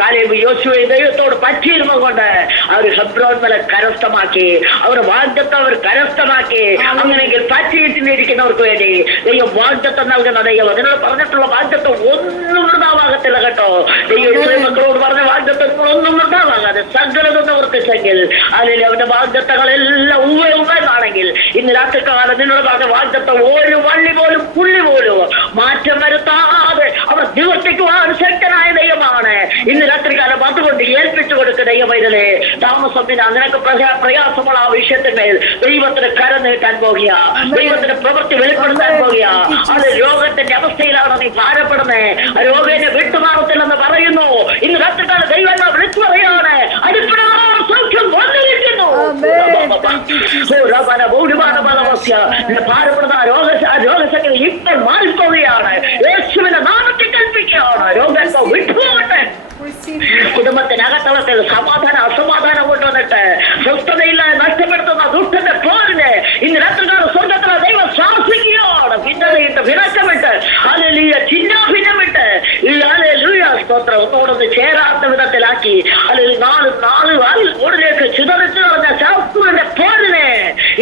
കാലേബ് യോശുവയും ദൈവത്തോട് പറ്റിയിരുന്നത് കൊണ്ട് അവർ ഹെബ്രോൻ മല കരസ്ഥമാക്കി, അവരുടെ വാഗ്ദത്തം അവർ കരസ്ഥമാക്കി. അങ്ങനെയെങ്കിൽ പറ്റിയിട്ടിരിക്കുന്നവർക്ക് വേണ്ടി ദൈവം വാഗ്ദത്തം നൽകുന്ന ദൈവം. അതിനോട് പറഞ്ഞിട്ടുള്ള വാഗ്ദത്തം ഒന്നും വൃതാവാകത്തില്ല കേട്ടോ. ദൈവം മക്കളോട് പറഞ്ഞ വാഗ്ദത്തങ്ങളൊന്നും വൃതാവാകാതെ സകലതൊന്നും വർത്തിച്ചെങ്കിൽ അല്ലെങ്കിൽ അവന്റെ വാഗ്ദത്തങ്ങളെല്ലാം ഉവ്വാണെങ്കിൽ ഇന്ന് രാത്രികാലം നിന്നോട് പറഞ്ഞ വാഗ്ദത്തം ഒരു വള്ളി പോലും പുള്ളി പോലും മാറ്റം വരുത്താതെ അവർ നിവർത്തിക്കുവാൻ ശക്തനായ ദൈവമാണ്. ഇന്ന് രാത്രികാലം അതുകൊണ്ട് ഏൽപ്പിച്ചു കൊടുക്കുക ദൈവമൈതലേ. താമസം നിനക്ക് പ്രയാസമുള്ള ആ വിഷയത്തിന്മേൽ ദൈവത്തിന് കരം നീട്ടാൻ പോകുക, ദൈവത്തിന്റെ പ്രവൃത്തി വെളിപ്പെടുത്താൻ പോകുക. അത് രോഗത്തിന്റെ അവസ്ഥയിലാണ് നീ ഭാരപ്പെടുന്നത്, രോഗനെ വിട്ടുമാറത്തില്ലെന്ന് പറയുന്നു. ഇന്ന് രാത്രികാലം ദൈവം വിളിച്ചു പറയാണ്, അടിപ്പിടാർ സൗഖ്യം വന്നിരിക്കുന്നു. ഭാരപ്പെടുന്ന രോഗശക്തി ഇപ്പോൾ മാറിപ്പോവുകയാണ്. യേശുവിന്റെ നാമത്തിൽ കൽപ്പിക്കുകയാണ്, രോഗത്തെ വിട്ടുപോകട്ടെ. കുടുംബത്തിനകത്തളത്തിൽ സമാധാനം അസമാധാനം കൊണ്ടുവന്നിട്ട് സ്വസ്ഥതയില്ലാതെ നഷ്ടപ്പെടുത്തുന്ന ദുഷ്ടന്റെ പോരിന് ഇന്ന് രാത്രികാലം സ്വർഗത്തിലെ ദൈവം ശാസിക്കുകയാണ്. ഭിന്നതയിട്ട് വിളക്കമിട്ട് ഹല്ലേലൂയ ചിഹ്നാഭിന്നമിട്ട് സ്തോത്രം ഒന്നുകൂടെ ചേരാത്ത വിധത്തിലാക്കി അല്ലെങ്കിൽ നാല് ഓടിലേക്ക് ചിതറിച്ചു പറഞ്ഞ ശാസ്ത്രന്റെ പോരിനെ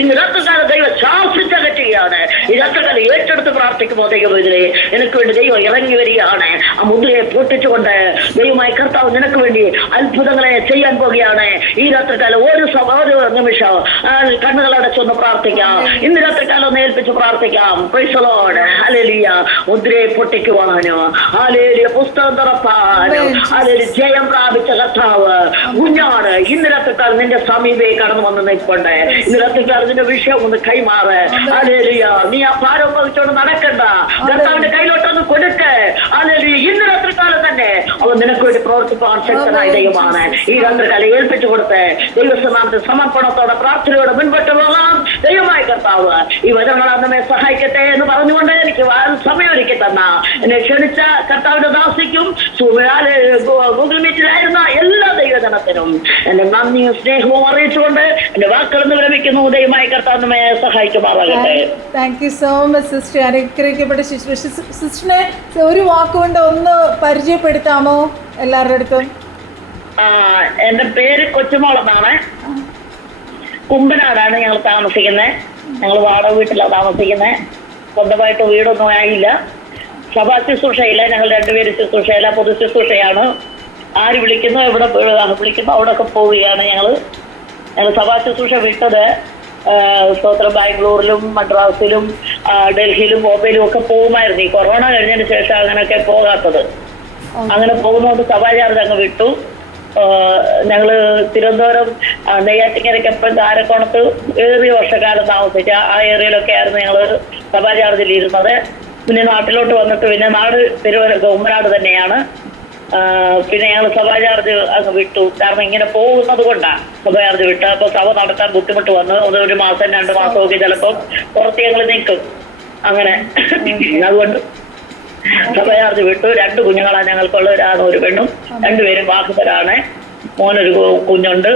ഇന്ന് രാത്രികാലം ദൈവം ശാസിച്ചകറ്റുകയാണ്. ഈ രാത്രികാലം ഏറ്റെടുത്ത് പ്രാർത്ഥിക്കുമ്പോൾ ദൈവത്തിലെ എനിക്ക് വേണ്ടി ദൈവം ഇറങ്ങി വരികയാണ്. ആ മുദ്രയെ പൊട്ടിച്ചുകൊണ്ട് ദൈവമായി കർത്താവ് നിനക്ക് വേണ്ടി അത്ഭുതങ്ങളെ ചെയ്യാൻ പോകുകയാണ്. ഈ രാത്രികാലം ഒരു നിമിഷം കണ്ണുകളടച്ചൊന്ന് പ്രാർത്ഥിക്കാം. ഇന്ന് രാത്രികാലം ഒന്ന് ഏൽപ്പിച്ച് പ്രാർത്ഥിക്കാം. Praise the Lord. ഹല്ലേലൂയ. മുദ്രയെ പൊട്ടിക്കുവാനോ, ഹല്ലേലൂയ, പുസ്തകം തുറപ്പാനോ, ഹല്ലേലൂയ, ജയം പ്രാപിച്ച കർത്താവ് കുഞ്ഞാണ് ഇന്ന് രാത്രികാലം നിന്റെ സമീപേ കടന്നു വന്ന് നിൽപ്പുണ്ട്. ഇന്ന് രാത്രികാലം നിന്റെ വിഷയം ഒന്ന് കൈമാറ്. ഹല്ലേലൂയ. നീ ആ ഭാരം വഹിച്ചോണ്ട് നടക്കണ്ട, കർത്താവിന്റെ കയ്യിലോട്ടൊന്ന് കൊടുക്ക്. ഹല്ലേലൂയ. ഇന്ന് രാത്രികാലം തന്നെ അവൻ നിനക്ക് വേണ്ടി പ്രവർത്തിക്കാൻ ശക്തനായ ദൈവമാണ്. ഈ രാത്രികാലം ഏൽപ്പിച്ചു കൊടുത്ത് ദൈവസ്ഥാനത്തിൽ സമർപ്പണത്തോടെ പ്രാർത്ഥനയോടെ മുൻപോട്ട് പോകാം. ദൈവമായ കർത്താവ് ഈ വചനങ്ങൾ നമ്മെ സഹായിക്കട്ടെ എന്ന് പറഞ്ഞുകൊണ്ട് എനിക്ക് സമയം ഒരുക്കി തന്ന എന്നെ ക്ഷണിച്ച കർത്താവിന്റെ ദാസിക്കും ഗൂഗിൾ മീറ്റിലായിരുന്ന എല്ലാ ദൈവജനത്തിനും എന്റെ നന്ദിയും സ്നേഹവും അറിയിച്ചുകൊണ്ട് എന്റെ വാക്കുകളെന്ന് വിരമിക്കുന്നു. ദൈവമായ കർത്താവ് നമ്മെ സഹായിക്കുമാറാകട്ടെ. Thank you so much sister. അനുഗ്രഹിക്കപ്പെട്ട സിസ്റ്ററിനെ ഒരു വാക്കുകൊണ്ട് ഒന്ന് പരിചയപ്പെടുത്താമോ എല്ലാവരുടെ അടുത്തും? എന്റെ പേര് കൊച്ചുമോളെന്നാണ്. കുമ്പനാടാണ് ഞങ്ങൾ താമസിക്കുന്നത്. ഞങ്ങൾ വാടക വീട്ടിലാണ് താമസിക്കുന്നത്. സ്വന്തമായിട്ട് വീടൊന്നും ആയില്ല. സഭാ ശുശ്രൂഷയില്ല. ഞങ്ങൾ രണ്ടുപേരും ശുശ്രൂഷയില്ല, പൊതു ശുശ്രൂഷയാണ്. ആര് വിളിക്കുന്നു, എവിടെ വിളിക്കുന്നു അവിടെയൊക്കെ പോവുകയാണ്. ഞങ്ങൾ സഭാ ശുശ്രൂഷ വിട്ടത് സ്തോത്രം ബാംഗ്ലൂരിലും മദ്രാസിലും ഡൽഹിയിലും ബോംബെയിലും ഒക്കെ പോകുമായിരുന്നു. ഈ കൊറോണ കഴിഞ്ഞതിന് ശേഷം അങ്ങനെയൊക്കെ പോകാത്തത്. അങ്ങനെ പോകുന്നതുകൊണ്ട് സഭാചാർജ് അങ്ങ് വിട്ടു. ഞങ്ങള് തിരുവനന്തപുരം നെയ്യാറ്റിങ്ങരയ്ക്കപ്പുറം കാരക്കോണത്ത് ഏറിയ വർഷക്കാലം താമസിച്ച ആ ഏരിയയിലൊക്കെ ആയിരുന്നു ഞങ്ങൾ സഭാചാർജിൽ ഇരുന്നത്. പിന്നെ നാട്ടിലോട്ട് വന്നിട്ട് പിന്നെ നാട് കുമ്പനാട് തന്നെയാണ്. പിന്നെ ഞങ്ങൾ സഭ ചാർജ് അങ്ങ് വിട്ടു. കാരണം ഇങ്ങനെ പോകുന്നത് കൊണ്ടാണ് സഭ ചാർജ് വിട്ടു. അപ്പൊ സഭ നടത്താൻ ബുദ്ധിമുട്ട് വന്നു. ഒരു മാസം 2 മാസമൊക്കെ ചിലപ്പോൾ പുറത്ത് ഞങ്ങൾ നിൽക്കും. അങ്ങനെ അതുകൊണ്ട് സഭ ചാർജ് വിട്ടു. 2 കുഞ്ഞുങ്ങളാണ് ഞങ്ങൾക്കുള്ള, ഒരാണും ഒരു പെണ്ണും. 2 പേരും വാഹകരാണ്. മോനൊരു കുഞ്ഞുണ്ട്,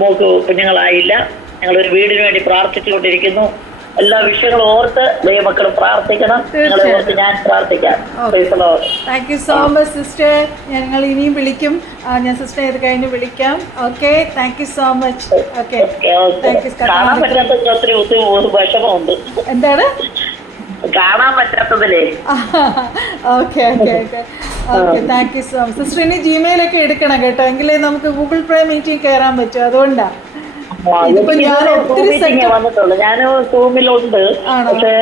മോക്ക് കുഞ്ഞുങ്ങളായില്ല. ഞങ്ങളൊരു വീടിന് വേണ്ടി പ്രാർത്ഥിച്ചുകൊണ്ടിരിക്കുന്നു. എല്ലാ വിഷയങ്ങളും ഓർത്ത് ദൈവമക്കൾ പ്രാർത്ഥിക്കണം. നിങ്ങളെ ഓർത്ത് ഞാൻ പ്രാർത്ഥിക്കാം. Thank you so much sister. ഞങ്ങൾ ഇനിയും വിളിക്കും. ഞാൻ സിസ്റ്റർ ഇത് കഴിഞ്ഞ് വിളിക്കാം. Okay, thank you so much. Okay, കാണാൻ പറ്റാത്ത ഒത്തിരി വിഷമമുണ്ട്. എന്താണ് കാണാൻ പറ്റാത്തതിലേ? Okay okay okay okay, thank you so much sister. ഇനി ജിമെയിലൊക്കെ എടുക്കണം കേട്ടോ, എങ്കിലേ നമുക്ക് ഗൂഗിൾ പ്രേ മീറ്റിംഗ് കയറാൻ പറ്റും. അതുകൊണ്ടാണ് വന്നിട്ടുള്ളൂ. ഞാൻ സൂമിലുണ്ട്, പക്ഷേ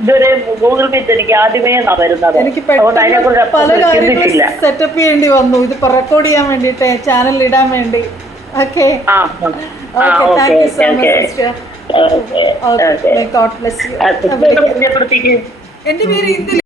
ഇതുവരെ ഗൂഗിൾ മീറ്റ് എനിക്ക് ആദ്യമേ വരുന്നത്. എനിക്ക് പല കാര്യങ്ങളും സെറ്റപ്പ് ചെയ്യേണ്ടി വന്നു ഇത് റെക്കോർഡ് ചെയ്യാൻ വേണ്ടിട്ട്, ചാനലിൽ ഇടാൻ വേണ്ടി. Okay okay, thank you so much sister. God bless you. എന്റെ പേര് ഇന്ദുലേഖ.